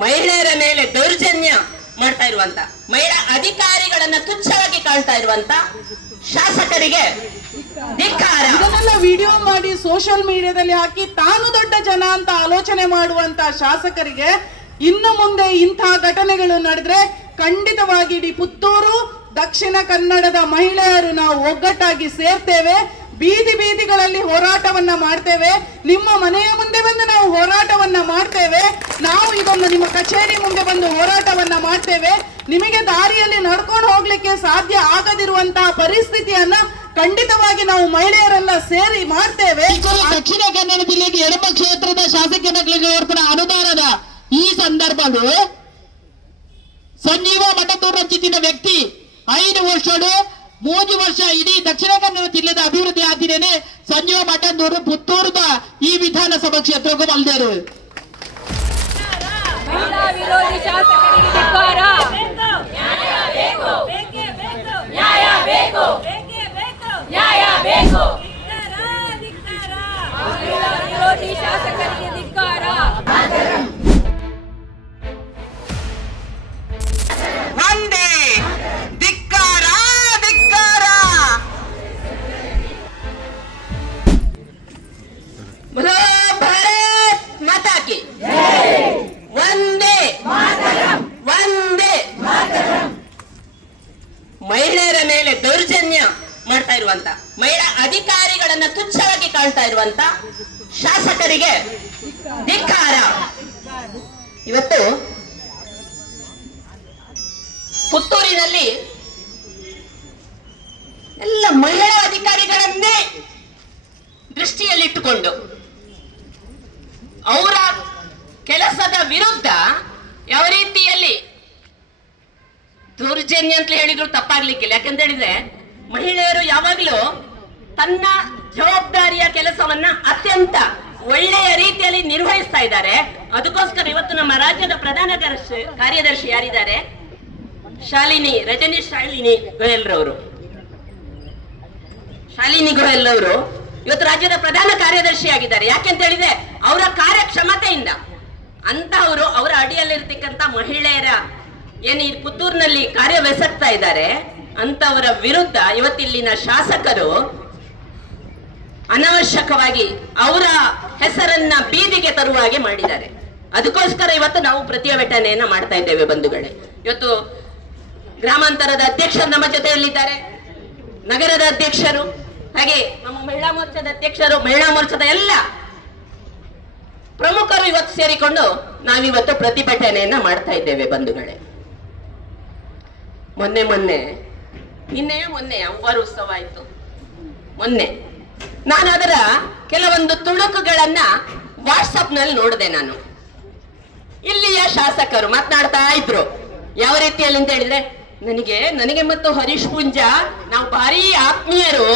ಮಹಿಳೆಯರ ಮೇಲೆ ದೌರ್ಜನ್ಯ ಮಾಡ್ತಾ ಇರುವಂತ, ಮಹಿಳಾ ಅಧಿಕಾರಿಗಳನ್ನ ತುಚ್ಛವಾಗಿ ಕಾಣ್ತಾ ಇರುವಂತ ಶಾಸಕರಿಗೆ ಧಿಕ್ಕಾರ. ಇದನ್ನೆಲ್ಲ ವಿಡಿಯೋ ಮಾಡಿ ಸೋಷಿಯಲ್ ಮೀಡಿಯಾದಲ್ಲಿ ಹಾಕಿ ತಾನು ದೊಡ್ಡ ಜನ ಅಂತ ಆಲೋಚನೆ ಮಾಡುವಂತ ಶಾಸಕರಿಗೆ ಇನ್ನು ಮುಂದೆ ಇಂತಹ ಘಟನೆಗಳು ನಡೆದ್ರೆ ಖಂಡಿತವಾಗಿ ಇಡೀ ಪುತ್ತೂರು ದಕ್ಷಿಣ ಕನ್ನಡದ ಮಹಿಳೆಯರು ನಾವು ಒಗ್ಗಟ್ಟಾಗಿ ಸೇರ್ತೇವೆ. ಬೀದಿ ಬೀದಿಗಳಲ್ಲಿ ಹೋರಾಟವನ್ನ ಮಾಡ್ತೇವೆ. ನಿಮ್ಮ ಮನೆಯ ಮುಂದೆ ಬಂದು ನಾವು ಹೋರಾಟವನ್ನ ಮಾಡ್ತೇವೆ. ನಾವು ಇದೊಂದು ನಿಮ್ಮ ಕಚೇರಿ ಮುಂದೆ ಬಂದು ಹೋರಾಟವನ್ನ ಮಾಡ್ತೇವೆ. ನಿಮಗೆ ದಾರಿಯಲ್ಲಿ ನಡ್ಕೊಂಡು ಹೋಗ್ಲಿಕ್ಕೆ ಸಾಧ್ಯ ಆಗದಿರುವಂತಹ ಪರಿಸ್ಥಿತಿಯನ್ನ ಖಂಡಿತವಾಗಿ ನಾವು ಮಹಿಳೆಯರೆಲ್ಲ ಸೇರಿ ಮಾಡ್ತೇವೆ. ದಕ್ಷಿಣ ಕನ್ನಡ ಜಿಲ್ಲೆಗೆ ಎಡಮ ಕ್ಷೇತ್ರದ ಶಾಸಕ ಮಕ್ಕಳಿಗೆ ಏರ್ಪಡ ಅನುದಾನದ ಈ ಸಂದರ್ಭವು ಸಂಜೀವ ಮಠದೂರು ರಚಿಸಿದ ವ್ಯಕ್ತಿ 5 ವರ್ಷಗಳು 3 ವರ್ಷ ಇಡೀ ದಕ್ಷಿಣ ಕನ್ನಡ ಜಿಲ್ಲೆದ ಅಭಿವೃದ್ಧಿ ಆದಿನೇನೆ ಸಂಜೀವ ಮಠದೂರು ಪುತ್ತೂರದ ಈ ವಿಧಾನಸಭಾ ಕ್ಷೇತ್ರಕ್ಕೂ ಬಲ್ದೇರು. ವಿರೋಧಿ ಶಾಸಕರಿಗೆ ಧಿಕ್ಕಾರ. ನ್ಯಾಯ ಬೇಕು. ವಿರೋಧಿ ಶಾಸಕರಿಗೆ ಧಿಕ್ಕಾರ. ಒಂದೇ ಧಿಕ್ಕಾರ, ಧಿಕ್ಕಾರ. बोलो भारत माता की ಒಂದೇ ಒಂದೇ. ಮಹಿಳೆಯರ ಮೇಲೆ ದೌರ್ಜನ್ಯ ಮಾಡ್ತಾ ಇರುವಂತ, ಮಹಿಳಾ ಅಧಿಕಾರಿಗಳನ್ನ ತುಚ್ಛವಾಗಿ ಕಾಣ್ತಾ ಇರುವಂತ ಶಾಸಕರಿಗೆ ಧಿಕ್ಕಾರ. ಇವತ್ತು ಪುತ್ತೂರಿನಲ್ಲಿ ಎಲ್ಲ ಮಹಿಳಾ ಅಧಿಕಾರಿಗಳನ್ನೇ ದೃಷ್ಟಿಯಲ್ಲಿಟ್ಟುಕೊಂಡು ಅವರ ಕೆಲಸದ ವಿರುದ್ಧ ಯಾವ ರೀತಿಯಲ್ಲಿ ದೌರ್ಜನ್ಯ ಅಂತ ಹೇಳಿದ್ರು ತಪ್ಪಾಗ್ಲಿಕ್ಕಿಲ್ಲ. ಯಾಕಂತ ಹೇಳಿದ್ರೆ ಮಹಿಳೆಯರು ಯಾವಾಗಲೂ ತನ್ನ ಜವಾಬ್ದಾರಿಯ ಕೆಲಸವನ್ನ ಅತ್ಯಂತ ಒಳ್ಳೆಯ ರೀತಿಯಲ್ಲಿ ನಿರ್ವಹಿಸ್ತಾ ಇದ್ದಾರೆ. ಅದಕ್ಕೋಸ್ಕರ ಇವತ್ತು ನಮ್ಮ ರಾಜ್ಯದ ಪ್ರಧಾನ ಕಾರ್ಯದರ್ಶಿ ಯಾರಿದ್ದಾರೆ, ರಜನೀಶ್ ಶಾಲಿನಿ ಗೋಯಲ್ ರವರು ಇವತ್ತು ರಾಜ್ಯದ ಪ್ರಧಾನ ಕಾರ್ಯದರ್ಶಿ ಆಗಿದ್ದಾರೆ. ಯಾಕೆಂತ ಹೇಳಿದ್ರೆ ಅವರ ಕಾರ್ಯಕ್ಷಮತೆಯಿಂದ ಅಂತಹವರು, ಅವರ ಅಡಿಯಲ್ಲಿರ್ತಕ್ಕಂಥ ಮಹಿಳೆಯರ ಏನು ಈ ಪುತ್ತೂರಿನಲ್ಲಿ ಕಾರ್ಯವೆಸಗ್ತಾ ಇದ್ದಾರೆ ಅಂತವರ ವಿರುದ್ಧ ಇವತ್ತಿಲ್ಲಿನ ಶಾಸಕರು ಅನಾವಶ್ಯಕವಾಗಿ ಅವರ ಹೆಸರನ್ನ ಬೀದಿಗೆ ತರುವ ಹಾಗೆ ಮಾಡಿದ್ದಾರೆ. ಅದಕ್ಕೋಸ್ಕರ ಇವತ್ತು ನಾವು ಪ್ರತಿಭಟನೆಯನ್ನ ಮಾಡ್ತಾ ಇದ್ದೇವೆ ಬಂಧುಗಳೇ. ಇವತ್ತು ಗ್ರಾಮಾಂತರದ ಅಧ್ಯಕ್ಷರು ನಮ್ಮ ಜೊತೆಯಲ್ಲಿದ್ದಾರೆ, ನಗರದ ಅಧ್ಯಕ್ಷರು, ಹಾಗೆ ನಮ್ಮ ಮಹಿಳಾ ಮೋರ್ಚಾದ ಅಧ್ಯಕ್ಷರು, ಮಹಿಳಾ ಮೋರ್ಚಾದ ಎಲ್ಲ ಪ್ರಮುಖರು ಇವತ್ತು ಸೇರಿಕೊಂಡು ನಾವಿವತ್ತು ಪ್ರತಿಭಟನೆಯನ್ನ ಮಾಡ್ತಾ ಇದ್ದೇವೆ ಬಂಧುಗಳೇ. ಮೊನ್ನೆ ಅಂಬಾರು ಉತ್ಸವ ಆಯ್ತು. ಮೊನ್ನೆ ನಾನು ಅದರ ಕೆಲವೊಂದು ತುಣುಕುಗಳನ್ನ ವಾಟ್ಸಪ್ ನಲ್ಲಿ ನೋಡಿದೆ. ನಾನು ಇಲ್ಲಿಯ ಶಾಸಕರು ಮಾತನಾಡ್ತಾ ಇದ್ರು ಯಾವ ರೀತಿಯಲ್ಲಿ ಅಂತ ಹೇಳಿದ್ರೆ, ನನಗೆ ಮತ್ತು ಹರೀಶ್ ಪುಂಜಾ ನಾವು ಭಾರಿ ಆತ್ಮೀಯರು,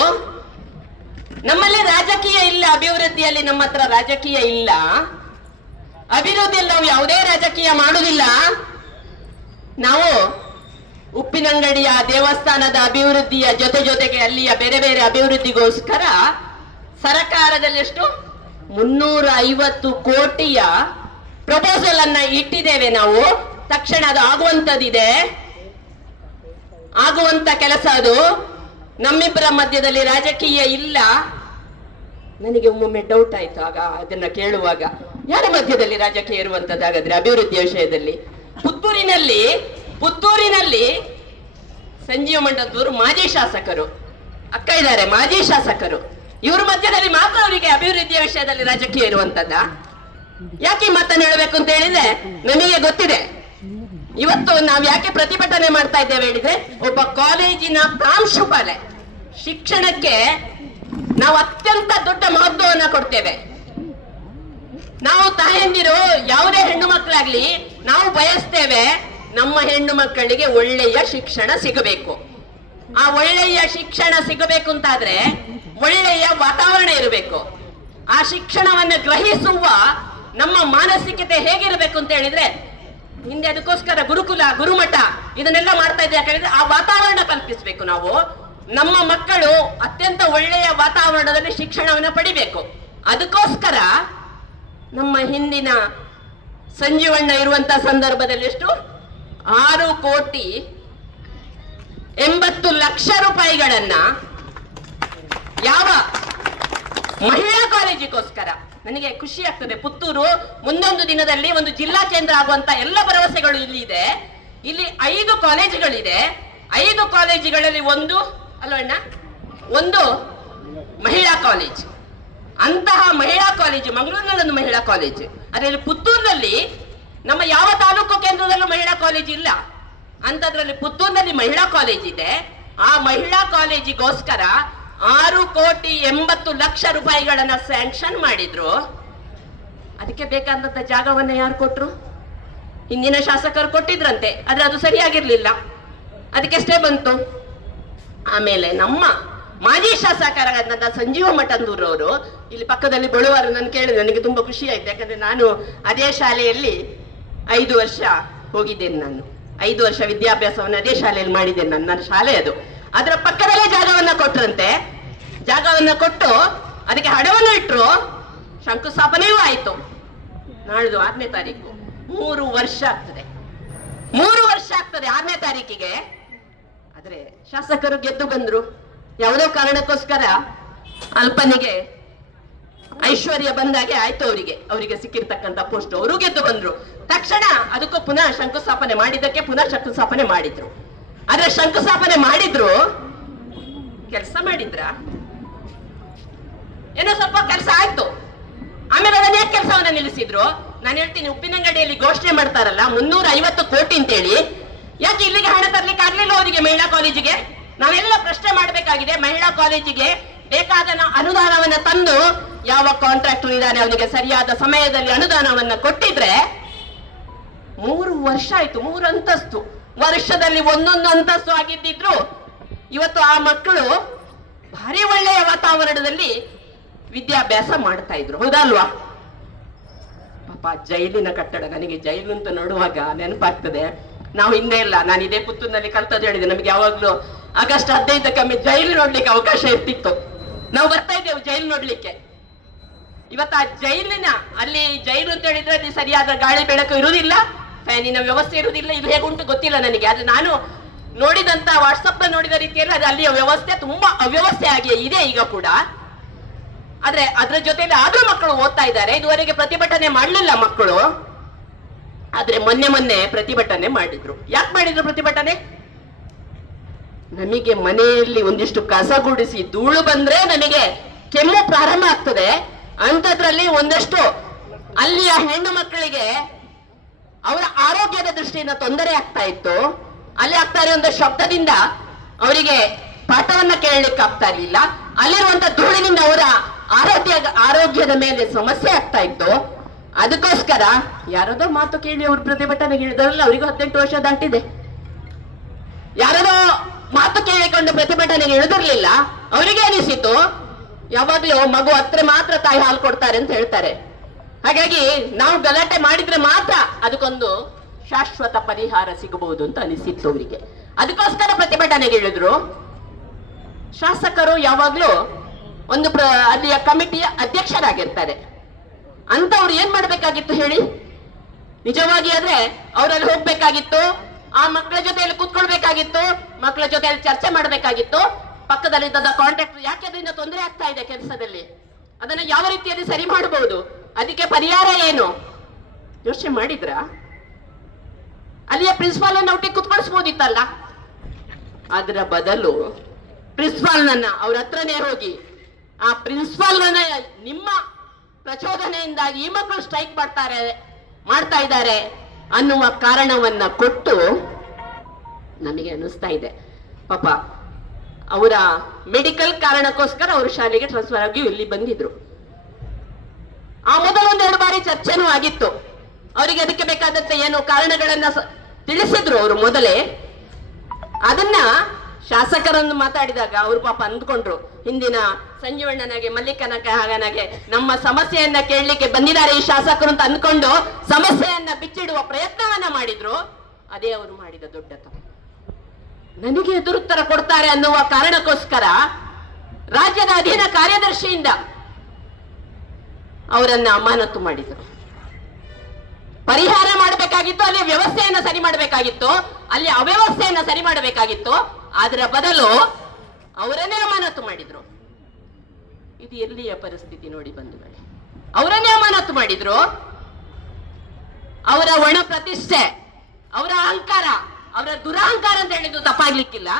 ನಮ್ಮಲ್ಲಿ ರಾಜಕೀಯ ಇಲ್ಲ, ಅಭಿವೃದ್ಧಿಯಲ್ಲಿ ನಮ್ಮ ಹತ್ರ ರಾಜಕೀಯ ಇಲ್ಲ, ಅಭಿವೃದ್ಧಿಯಲ್ಲಿ ನಾವು ಯಾವುದೇ ರಾಜಕೀಯ ಮಾಡುವುದಿಲ್ಲ, ನಾವು ಉಪ್ಪಿನಂಗಡಿಯ ದೇವಸ್ಥಾನದ ಅಭಿವೃದ್ಧಿಯ ಜೊತೆಗೆ ಅಲ್ಲಿಯ ಬೇರೆ ಬೇರೆ ಅಭಿವೃದ್ಧಿಗೋಸ್ಕರ ಸರ್ಕಾರದಲ್ಲಿ ಎಷ್ಟು 350 ಕೋಟಿಯ ಪ್ರಪೋಸಲ್ ಅನ್ನ ಇಟ್ಟಿದ್ದೇವೆ ನಾವು. ತಕ್ಷಣ ಅದು ಆಗುವಂತ ಕೆಲಸ ಅದು. ನಮ್ಮಿಬ್ಬರ ಮಧ್ಯದಲ್ಲಿ ರಾಜಕೀಯ ಇಲ್ಲ. ನನಗೆ ಒಮ್ಮೊಮ್ಮೆ ಡೌಟ್ ಆಯ್ತು ಆಗ ಅದನ್ನ ಕೇಳುವಾಗ, ಯಾರ ಮಧ್ಯದಲ್ಲಿ ರಾಜಕೀಯ ಇರುವಂತದ್ದಾಗಾದ್ರೆ ಅಭಿವೃದ್ಧಿಯ ವಿಷಯದಲ್ಲಿ? ಪುತ್ತೂರಿನಲ್ಲಿ ಸಂಜೀವ ಮಂಡದವರು ಮಾಜಿ ಶಾಸಕರು, ಅಕ್ಕ ಇದ್ದಾರೆ ಮಾಜಿ ಶಾಸಕರು, ಇವ್ರ ಮಧ್ಯದಲ್ಲಿ ಮಾತ್ರ ಅವರಿಗೆ ಅಭಿವೃದ್ಧಿಯ ವಿಷಯದಲ್ಲಿ ರಾಜಕೀಯ ಇರುವಂತದ್ದ? ಯಾಕೆ ಮಾತನ್ನ ಹೇಳ್ಬೇಕು ಅಂತ ಹೇಳಿದ್ರೆ ನಮಗೆ ಗೊತ್ತಿದೆ. ಇವತ್ತು ನಾವು ಯಾಕೆ ಪ್ರತಿಭಟನೆ ಮಾಡ್ತಾ ಇದ್ದೇವೆ ಹೇಳಿದ್ರೆ, ಒಬ್ಬ ಕಾಲೇಜಿನ ಪ್ರಾಂಶುಪಾಲೆ, ಶಿಕ್ಷಣಕ್ಕೆ ನಾವು ಅತ್ಯಂತ ದೊಡ್ಡ ಮಹತ್ವವನ್ನ ಕೊಡ್ತೇವೆ. ನಾವು ತಾಯಂದಿರು ಯಾವುದೇ ಹೆಣ್ಣು ಮಕ್ಕಳಾಗ್ಲಿ ನಾವು ಬಯಸ್ತೇವೆ ನಮ್ಮ ಹೆಣ್ಣು ಮಕ್ಕಳಿಗೆ ಒಳ್ಳೆಯ ಶಿಕ್ಷಣ ಸಿಗಬೇಕು. ಆ ಒಳ್ಳೆಯ ಶಿಕ್ಷಣ ಸಿಗಬೇಕು ಅಂತಾದ್ರೆ ಒಳ್ಳೆಯ ವಾತಾವರಣ ಇರಬೇಕು. ಆ ಶಿಕ್ಷಣವನ್ನು ಗ್ರಹಿಸುವ ನಮ್ಮ ಮಾನಸಿಕತೆ ಹೇಗಿರಬೇಕು ಅಂತ ಹೇಳಿದ್ರೆ, ಹಿಂದೆ ಅದಕ್ಕೋಸ್ಕರ ಗುರುಕುಲ, ಗುರುಮಠ ಇದನ್ನೆಲ್ಲ ಮಾಡ್ತಾ ಇದ್ದೆ. ಯಾಕಂದ್ರೆ ಆ ವಾತಾವರಣ ಕಲ್ಪಿಸಬೇಕು. ನಾವು ನಮ್ಮ ಮಕ್ಕಳು ಅತ್ಯಂತ ಒಳ್ಳೆಯ ವಾತಾವರಣದಲ್ಲಿ ಶಿಕ್ಷಣವನ್ನು ಪಡಿಬೇಕು. ಅದಕ್ಕೋಸ್ಕರ ನಮ್ಮ ಹಿಂದಿನ ಸಂಜೀವಣ್ಣ ಇರುವಂತ ಸಂದರ್ಭದಲ್ಲಿ ಎಷ್ಟು 6,80,00,000 ರೂಪಾಯಿಗಳನ್ನ ಯಾವ ಮಹಿಳಾ ಕಾಲೇಜಿಗೋಸ್ಕರ. ನನಗೆ ಖುಷಿ ಆಗ್ತದೆ, ಪುತ್ತೂರು ಮುಂದೊಂದು ದಿನದಲ್ಲಿ ಒಂದು ಜಿಲ್ಲಾ ಕೇಂದ್ರ ಆಗುವಂತ ಎಲ್ಲ ಭರವಸೆಗಳು ಇಲ್ಲಿ ಇದೆ. ಇಲ್ಲಿ 5 ಕಾಲೇಜುಗಳಿದೆ. 5 ಕಾಲೇಜುಗಳಲ್ಲಿ ಒಂದು ಮಹಿಳಾ ಕಾಲೇಜ್. ಅಂತಹ ಮಹಿಳಾ ಕಾಲೇಜು ಮಂಗಳೂರಿನಲ್ಲೊಂದು ಮಹಿಳಾ ಕಾಲೇಜು. ಅದರಲ್ಲಿ ಪುತ್ತೂರಿನಲ್ಲಿ ನಮ್ಮ ಯಾವ ತಾಲೂಕು ಕೇಂದ್ರದಲ್ಲೂ ಮಹಿಳಾ ಕಾಲೇಜ್ ಇಲ್ಲ. ಅಂತದ್ರಲ್ಲಿ ಪುತ್ತೂರಿನಲ್ಲಿ ಮಹಿಳಾ ಕಾಲೇಜ್ ಇದೆ. ಆ ಮಹಿಳಾ ಕಾಲೇಜಿಗೋಸ್ಕರ 6,80,00,000 ರೂಪಾಯಿಗಳನ್ನ ಸ್ಯಾಂಕ್ಷನ್ ಮಾಡಿದ್ರು. ಅದಕ್ಕೆ ಬೇಕಾದಂತ ಜಾಗವನ್ನ ಯಾರು ಕೊಟ್ರು? ಹಿಂದಿನ ಶಾಸಕರು ಕೊಟ್ಟಿದ್ರಂತೆ, ಆದ್ರೆ ಅದು ಸರಿಯಾಗಿರ್ಲಿಲ್ಲ, ಅದಕ್ಕೆ ಸ್ಟೇ ಬಂತು. ಆಮೇಲೆ ನಮ್ಮ ಮಾಜಿ ಶಾಸಕರಾದಂತ ಸಂಜೀವ ಮಠಂದೂರ್ ಅವರು ಇಲ್ಲಿ ಪಕ್ಕದಲ್ಲಿ ಬಳುವರು ನಾನು ಕೇಳಿದೆ, ನನಗೆ ತುಂಬಾ ಖುಷಿ ಆಯ್ತು. ಯಾಕಂದ್ರೆ ನಾನು ಅದೇ ಶಾಲೆಯಲ್ಲಿ 5 ವರ್ಷ ಹೋಗಿದ್ದೇನೆ. ನಾನು 5 ವರ್ಷ ವಿದ್ಯಾಭ್ಯಾಸವನ್ನು ಅದೇ ಶಾಲೆಯಲ್ಲಿ ಮಾಡಿದ್ದೇನೆ. ನನ್ನ ಶಾಲೆ ಅದು. ಅದರ ಪಕ್ಕದಲ್ಲೇ ಜಾಗವನ್ನ ಕೊಟ್ರಂತೆ. ಜಾಗವನ್ನ ಕೊಟ್ಟು ಅದಕ್ಕೆ ಹಣವನ್ನು ಇಟ್ರು. ಶಂಕುಸ್ಥಾಪನೆಯೂ ಆಯ್ತು. ನಾಳ್ದು 6ನೇ ತಾರೀಕು. 3 ವರ್ಷ ಆಗ್ತದೆ. 3 ವರ್ಷ ಆಗ್ತದೆ 6ನೇ ತಾರೀಕಿಗೆ. ಆದ್ರೆ ಶಾಸಕರು ಗೆದ್ದು ಬಂದ್ರು. ಯಾವುದೋ ಕಾರಣಕ್ಕೋಸ್ಕರ ಅಲ್ಪನಿಗೆ ಐಶ್ವರ್ಯ ಬಂದಾಗೆ ಆಯ್ತು. ಅವರಿಗೆ ಸಿಕ್ಕಿರ್ತಕ್ಕಂಥ ಪೋಸ್ಟ್ ಅವರು ಗೆದ್ದು ಬಂದ್ರು. ತಕ್ಷಣ ಅದಕ್ಕೂ ಪುನಃ ಶಂಕುಸ್ಥಾಪನೆ ಮಾಡಿದ್ದಕ್ಕೆ ಪುನಃ ಶಂಕುಸ್ಥಾಪನೆ ಮಾಡಿದ್ರು. ಆದ್ರೆ ಶಂಕುಸ್ಥಾಪನೆ ಮಾಡಿದ್ರು, ಕೆಲಸ ಮಾಡಿದ್ರ ಏನೋ ಸ್ವಲ್ಪ ಕೆಲಸ ಆಯ್ತು. ಆಮೇಲೆ ಅದನ್ನ ಯಾಕೆ ಕೆಲಸವನ್ನ ನಿಲ್ಲಿಸಿದ್ರು? ನಾನು ಹೇಳ್ತೀನಿ, ಉಪ್ಪಿನಂಗಡಿಯಲ್ಲಿ ಘೋಷಣೆ ಮಾಡ್ತಾರಲ್ಲ 350 ಕೋಟಿ ಅಂತೇಳಿ, ಯಾಕೆ ಇಲ್ಲಿಗೆ ಹಣ ತರ್ಲಿಕ್ಕೆ ಆಗ್ಲಿಲ್ಲ ಅವರಿಗೆ? ಮಹಿಳಾ ಕಾಲೇಜಿಗೆ ನಾವೆಲ್ಲ ಪ್ರಶ್ನೆ ಮಾಡಬೇಕಾಗಿದೆ. ಮಹಿಳಾ ಕಾಲೇಜಿಗೆ ಬೇಕಾದ ಅನುದಾನವನ್ನ ತಂದು ಯಾವ ಕಾಂಟ್ರಾಕ್ಟರ್ ಇದ್ದಾನೆ ಅವನಿಗೆ ಸರಿಯಾದ ಸಮಯದಲ್ಲಿ ಅನುದಾನವನ್ನ ಕೊಟ್ಟಿದ್ರೆ 3 ವರ್ಷ ಆಯ್ತು. 3 ಅಂತಸ್ತು ವರ್ಷದಲ್ಲಿ ಒಂದೊಂದು ಅಂತಸ್ತು ಆಗಿದ್ದಿದ್ರು ಇವತ್ತು ಆ ಮಕ್ಕಳು ಭಾರಿ ಒಳ್ಳೆಯ ವಾತಾವರಣದಲ್ಲಿ ವಿದ್ಯಾಭ್ಯಾಸ ಮಾಡ್ತಾ ಇದ್ರು. ಹೌದಲ್ವಾ? ಪಾಪ ಜೈಲಿನ ಕಟ್ಟಡ, ನನಗೆ ಜೈಲು ಅಂತ ನೋಡುವಾಗ ನೆನಪಾಗ್ತದೆ. ನಾವು ಹಿಂದೆ ಇಲ್ಲ, ನಾನು ಇದೇ ಪುತ್ತೂರಿನಲ್ಲಿ ಕಲ್ತದ್ದು ಹೇಳಿದೆ. ನಮಗೆ ಯಾವಾಗ್ಲೂ ಆಗಸ್ಟ್ 15 ಜೈಲು ನೋಡ್ಲಿಕ್ಕೆ ಅವಕಾಶ ಇರ್ತಿತ್ತು. ನಾವು ಬರ್ತಾ ಇದ್ದೇವೆ ಜೈಲು ನೋಡ್ಲಿಕ್ಕೆ. ಇವತ್ತು ಆ ಜೈಲಿನ ಅಲ್ಲಿ ಜೈಲು ಅಂತ ಹೇಳಿದ್ರೆ ಅಲ್ಲಿ ಸರಿಯಾದ ಗಾಳಿ ಬೆಳಕು ಇರುವುದಿಲ್ಲ, ಫ್ಯಾನಿನ ವ್ಯವಸ್ಥೆ ಇರುವುದಿಲ್ಲ. ಇದು ಹೇಗುಂಟು ಗೊತ್ತಿಲ್ಲ ನನಗೆ. ಆದ್ರೆ ನಾನು ನೋಡಿದಂತ ವಾಟ್ಸಪ್ ನೋಡಿದ ರೀತಿಯಲ್ಲಿ ಅದು ಅಲ್ಲಿಯ ವ್ಯವಸ್ಥೆ ತುಂಬಾ ಅವ್ಯವಸ್ಥೆ ಆಗಿ ಇದೆ ಈಗ ಕೂಡ. ಆದ್ರೆ ಅದ್ರ ಜೊತೆಲಿ ಆದ್ರೂ ಮಕ್ಕಳು ಓದ್ತಾ ಇದ್ದಾರೆ. ಇದುವರೆಗೆ ಪ್ರತಿಭಟನೆ ಮಾಡಲಿಲ್ಲ ಮಕ್ಕಳು. ಆದ್ರೆ ಮೊನ್ನೆ ಪ್ರತಿಭಟನೆ ಮಾಡಿದ್ರು. ಯಾಕೆ ಮಾಡಿದ್ರು ಪ್ರತಿಭಟನೆ? ನಮಗೆ ಮನೆಯಲ್ಲಿ ಒಂದಿಷ್ಟು ಕಸ ಗುಡಿಸಿ ಧೂಳು ಬಂದ್ರೆ ನನಗೆ ಕೆಮ್ಮು ಪ್ರಾರಂಭ ಆಗ್ತದೆ. ಅಂತದ್ರಲ್ಲಿ ಒಂದಷ್ಟು ಅಲ್ಲಿಯ ಹೆಣ್ಣು ಮಕ್ಕಳಿಗೆ ಅವರ ಆರೋಗ್ಯದ ದೃಷ್ಟಿಯಿಂದ ತೊಂದರೆ ಆಗ್ತಾ ಇತ್ತು. ಅಲ್ಲಿ ಆಗ್ತಾ ಇರುವಂತ ಶಬ್ದದಿಂದ ಅವರಿಗೆ ಪಾಠವನ್ನ ಕೇಳಲಿಕ್ಕೆ ಆಗ್ತಾ ಇರ್ಲಿಲ್ಲ. ಅಲ್ಲಿರುವಂತ ಧೂಳಿನಿಂದ ಅವರ ಆರೋಗ್ಯದ ಮೇಲೆ ಸಮಸ್ಯೆ ಆಗ್ತಾ ಇತ್ತು. ಅದಕ್ಕೋಸ್ಕರ ಯಾರದೋ ಮಾತು ಕೇಳಿ ಅವ್ರು ಪ್ರತಿಭಟನೆಗೆ ಇಳಿದ್ರಲ್ಲ, ಅವರಿಗೂ 18 ವರ್ಷ ದಾಟಿದೆ. ಯಾರದೋ ಮಾತು ಕೇಳಿಕೊಂಡು ಪ್ರತಿಭಟನೆಗೆ ಇಳಿದಿರ್ಲಿಲ್ಲ. ಅವರಿಗೆ ಅನಿಸಿತು ಯಾವಾಗ್ಲೂ ಮಗು ಹತ್ರ ಮಾತ್ರ ತಾಯಿ ಹಾಲು ಕೊಡ್ತಾರೆ ಅಂತ ಹೇಳ್ತಾರೆ. ಹಾಗಾಗಿ ನಾವು ಗಲಾಟೆ ಮಾಡಿದ್ರೆ ಮಾತ್ರ ಅದಕ್ಕೊಂದು ಶಾಶ್ವತ ಪರಿಹಾರ ಸಿಗಬಹುದು ಅಂತ ಅನಿಸಿತ್ತು ಅವರಿಗೆ. ಅದಕ್ಕೋಸ್ಕರ ಪ್ರತಿಭಟನೆಗೆ ಇಳಿದ್ರು. ಶಾಸಕರು ಯಾವಾಗ್ಲೂ ಒಂದು ಅಲ್ಲಿಯ ಕಮಿಟಿಯ ಅಧ್ಯಕ್ಷರಾಗಿರ್ತಾರೆ. ಅಂತವ್ರು ಏನ್ ಮಾಡ್ಬೇಕಾಗಿತ್ತು ಹೇಳಿ? ನಿಜವಾಗಿ ಆದ್ರೆ ಅವರಲ್ಲಿ ಹೋಗ್ಬೇಕಾಗಿತ್ತು, ಆ ಮಕ್ಕಳ ಜೊತೆಯಲ್ಲಿ ಕೂತ್ಕೊಳ್ಬೇಕಾಗಿತ್ತು, ಮಕ್ಕಳ ಜೊತೆಯಲ್ಲಿ ಚರ್ಚೆ ಮಾಡ್ಬೇಕಾಗಿತ್ತು. ಪಕ್ಕದಲ್ಲಿದ್ದ ಕಾಂಟ್ರಾಕ್ಟರ್ ಯಾಕೆ ಅದರಿಂದ ತೊಂದರೆ ಆಗ್ತಾ ಇದೆ ಕೆಲಸದಲ್ಲಿ, ಅದನ್ನ ಯಾವ ರೀತಿಯಲ್ಲಿ ಸರಿ ಮಾಡಬಹುದು, ಅದಕ್ಕೆ ಪರಿಹಾರ ಏನು ಯೋಚನೆ ಮಾಡಿದ್ರ? ಅಲ್ಲಿಯ ಪ್ರಿನ್ಸಿಪಾಲ್ ಅನ್ನ ಒಟ್ಟಿಗೆ ಕುತ್ಕೊಳಿಸಬಹುದಿತ್ತಲ್ಲ. ಅದರ ಬದಲು ಪ್ರಿನ್ಸಿಪಾಲ್ ನನ್ನ ಅವ್ರ ಹತ್ರನೇ ಹೋಗಿ ಆ ಪ್ರಿನ್ಸಿಪಾಲ್ ನಿಮ್ಮ ಪ್ರಚೋದನೆಯಿಂದಾಗಿ ಈ ಮಕ್ಕಳು ಸ್ಟ್ರೈಕ್ ಮಾಡ್ತಾ ಇದ್ದಾರೆ ಅನ್ನುವ ಕಾರಣವನ್ನ ಕೊಟ್ಟು ನನಗೆ ಅನಿಸ್ತಾ ಇದೆ ಪಾಪ ಅವರ ಮೆಡಿಕಲ್ ಕಾರಣಕ್ಕೋಸ್ಕರ ಅವರು ಶಾಲೆಗೆ ಟ್ರಾನ್ಸ್ಫರ್ ಆಗಿ ಇಲ್ಲಿ ಬಂದಿದ್ರು. ಆ ಮೊದಲೊಂದೆರಡು ಬಾರಿ ಚರ್ಚೆನೂ ಆಗಿತ್ತು. ಅವರಿಗೆ ಅದಕ್ಕೆ ಬೇಕಾದಂತೆ ಏನು ಕಾರಣಗಳನ್ನ ತಿಳಿಸಿದ್ರು ಅವರು ಮೊದಲೇ. ಅದನ್ನ ಶಾಸಕರನ್ನು ಮಾತಾಡಿದಾಗ ಅವರು ಪಾಪ ಅಂದ್ಕೊಂಡ್ರು, ಹಿಂದಿನ ಸಂಜೀವಣ್ಣನಾಗೆ ಮಲ್ಲಿಕನಗೆ ನಮ್ಮ ಸಮಸ್ಯೆಯನ್ನ ಕೇಳಲಿಕ್ಕೆ ಬಂದಿದ್ದಾರೆ ಈ ಶಾಸಕರು ಅಂತ ಅಂದ್ಕೊಂಡು ಸಮಸ್ಯೆಯನ್ನ ಬಿಚ್ಚಿಡುವ ಪ್ರಯತ್ನವನ್ನ ಮಾಡಿದ್ರು. ಅದೇ ಅವರು ಮಾಡಿದ ದೊಡ್ಡ ತಪ್ಪು. ನನಗೆ ಎದುರುತ್ತರ ಕೊಡ್ತಾರೆ ಅನ್ನುವ ಕಾರಣಕ್ಕೋಸ್ಕರ ರಾಜ್ಯದ ಅಧೀನ ಕಾರ್ಯದರ್ಶಿಯಿಂದ ಅವರನ್ನ ಅಮಾನತು ಮಾಡಿದರು. ಪರಿಹಾರ ಮಾಡಬೇಕಾಗಿತ್ತು, ಅಲ್ಲಿ ವ್ಯವಸ್ಥೆಯನ್ನ ಸರಿ ಮಾಡಬೇಕಾಗಿತ್ತು, ಅಲ್ಲಿ ಅವ್ಯವಸ್ಥೆಯನ್ನ ಸರಿ ಮಾಡಬೇಕಾಗಿತ್ತು. ಅದರ ಬದಲು ಅವರನ್ನೇ ಅಮಾನತು ಮಾಡಿದ್ರು. ಇದು ಎಲ್ಲಿಯ ಪರಿಸ್ಥಿತಿ ನೋಡಿ ಬಂಧುಗಳೇ. ಅವರನ್ನೇ ಅಮಾನತು ಮಾಡಿದ್ರು. ಅವರ ಒಣ ಪ್ರತಿಷ್ಠೆ, ಅವರ ಅಹಂಕಾರ, ಅವರ ದುರಹಂಕಾರ ಅಂತ ಹೇಳಿದ್ದು ತಪ್ಪಾಗ್ಲಿಕ್ಕಿಲ್ಲ.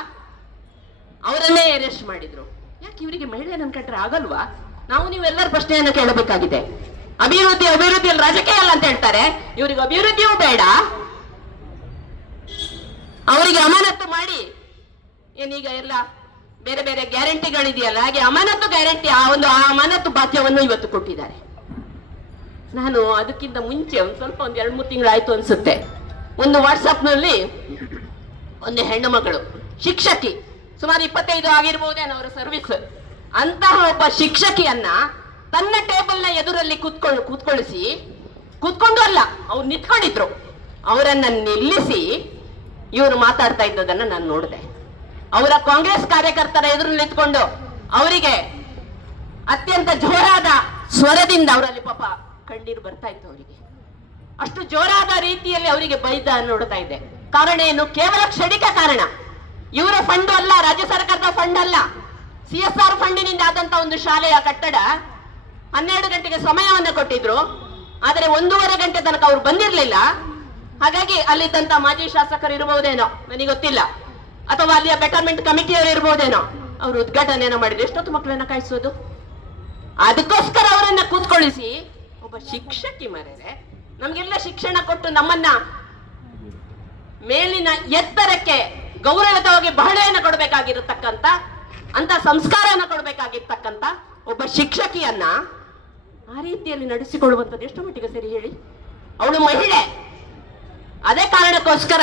ಅವರನ್ನೇ ಅರೆಸ್ಟ್ ಮಾಡಿದ್ರು. ಯಾಕೆ ಇವರಿಗೆ ಮಹಿಳೆಯನ್ನು ಕಂಡ್ರೆ ಆಗಲ್ವಾ? ನಾವು ನೀವೆಲ್ಲರ ಪ್ರಶ್ನೆಯನ್ನು ಕೇಳಬೇಕಾಗಿದೆ. ಅಭಿವೃದ್ಧಿಯಲ್ಲಿ ರಾಜಕೀಯ ಅಲ್ಲ ಅಂತ ಹೇಳ್ತಾರೆ. ಇವರಿಗೆ ಅಭಿವೃದ್ಧಿಯೂ ಬೇಡ. ಅವರಿಗೆ ಅಮಾನತು ಮಾಡಿ ಏನೀಗ ಎಲ್ಲ ಬೇರೆ ಬೇರೆ ಗ್ಯಾರಂಟಿಗಳಿದೆಯಲ್ಲ, ಹಾಗೆ ಅಮಾನತು ಗ್ಯಾರಂಟಿ, ಆ ಅಮಾನತು ಭಾಗ್ಯವನ್ನು ಇವತ್ತು ಕೊಟ್ಟಿದ್ದಾರೆ. ನಾನು ಅದಕ್ಕಿಂತ ಮುಂಚೆ ಒಂದು 2-3 ತಿಂಗಳಾಯ್ತು ಅನ್ಸುತ್ತೆ, ಒಂದು ವಾಟ್ಸಪ್ನಲ್ಲಿ ಒಂದು ಹೆಣ್ಣು ಮಗಳು ಶಿಕ್ಷಕಿ, ಸುಮಾರು 25 ಆಗಿರ್ಬೋದೇನೋ ಅವರ ಸರ್ವಿಸ್, ಅಂತಹ ಒಬ್ಬ ಶಿಕ್ಷಕಿಯನ್ನ ತನ್ನ ಟೇಬಲ್ನ ಎದುರಲ್ಲಿ ಕೂತ್ಕೊಂಡು ಅಲ್ಲ, ಅವ್ರು ನಿಂತ್ಕೊಂಡಿದ್ರು, ಅವರನ್ನ ನಿಲ್ಲಿಸಿ ಇವರು ಮಾತಾಡ್ತಾ ಇದ್ದದನ್ನ ನಾನು ನೋಡಿದೆ. ಅವರ ಕಾಂಗ್ರೆಸ್ ಕಾರ್ಯಕರ್ತರ ಎದುರು ನಿಂತ್ಕೊಂಡು ಅವರಿಗೆ ಅತ್ಯಂತ ಜೋರಾದ ಸ್ವರದಿಂದ ಅವರಲ್ಲಿ ಪಾಪ ಕಣ್ಣೀರು ಬರ್ತಾ ಇತ್ತು. ಅವರಿಗೆ ಅಷ್ಟು ಜೋರಾದ ರೀತಿಯಲ್ಲಿ ಅವರಿಗೆ ಬೈದ ನೋಡ್ತಾ ಇದೆ. ಕಾರಣ ಏನು? ಕೇವಲ ಕ್ಷಣಿಕ ಕಾರಣ. ಇವರ ಫಂಡ್ ಅಲ್ಲ, ರಾಜ್ಯ ಸರ್ಕಾರದ ಫಂಡ್ ಅಲ್ಲ, CSR ಫಂಡಿನಿಂದ ಆದಂತ ಒಂದು ಶಾಲೆಯ ಕಟ್ಟಡ 12 ಗಂಟೆಗೆ ಸಮಯವನ್ನು ಕೊಟ್ಟಿದ್ರು. ಆದರೆ 1:30 ಗಂಟೆ ತನಕ ಅವ್ರು ಬಂದಿರಲಿಲ್ಲ. ಹಾಗಾಗಿ ಅಲ್ಲಿದ್ದಂತ ಮಾಜಿ ಶಾಸಕರು ಇರಬಹುದೇನೋ, ನನಗೆ ಗೊತ್ತಿಲ್ಲ, ಅಥವಾ ಅಲ್ಲಿಯ ಬೆಟರ್ಮೆಂಟ್ ಕಮಿಟಿಯವರು ಇರಬಹುದೇನೋ, ಅವರು ಉದ್ಘಾಟನೆಯನ್ನು ಮಾಡಿದ್ರು. ಎಷ್ಟೊತ್ತು ಮಕ್ಕಳನ್ನ ಕಾಯಿಸೋದು? ಅದಕ್ಕೋಸ್ಕರ ಅವರನ್ನ ಕೂತ್ಕೊಳ್ಳಿಸಿ ಒಬ್ಬ ಶಿಕ್ಷಕಿ ಮರೆರೆ ನಮ್ಗೆಲ್ಲ ಶಿಕ್ಷಣ ಕೊಟ್ಟು ನಮ್ಮನ್ನ ಮೇಲಿನ ಎತ್ತರಕ್ಕೆ ಗೌರವಯುತವಾಗಿ ಬಹಳೆಯನ್ನು ಕೊಡಬೇಕಾಗಿರತಕ್ಕಂತ ಅಂತ ಸಂಸ್ಕಾರನ ಕೊಡಬೇಕಾಗಿರ್ತಕ್ಕಂತ ಒಬ್ಬ ಶಿಕ್ಷಕಿಯನ್ನ ಆ ರೀತಿಯಲ್ಲಿ ನಡೆಸಿಕೊಳ್ಳುವಂಥದ್ದು ಎಷ್ಟು ಮಟ್ಟಿಗೆ ಸರಿ ಹೇಳಿ? ಅವಳು ಮಹಿಳೆ. ಅದೇ ಕಾರಣಕ್ಕೋಸ್ಕರ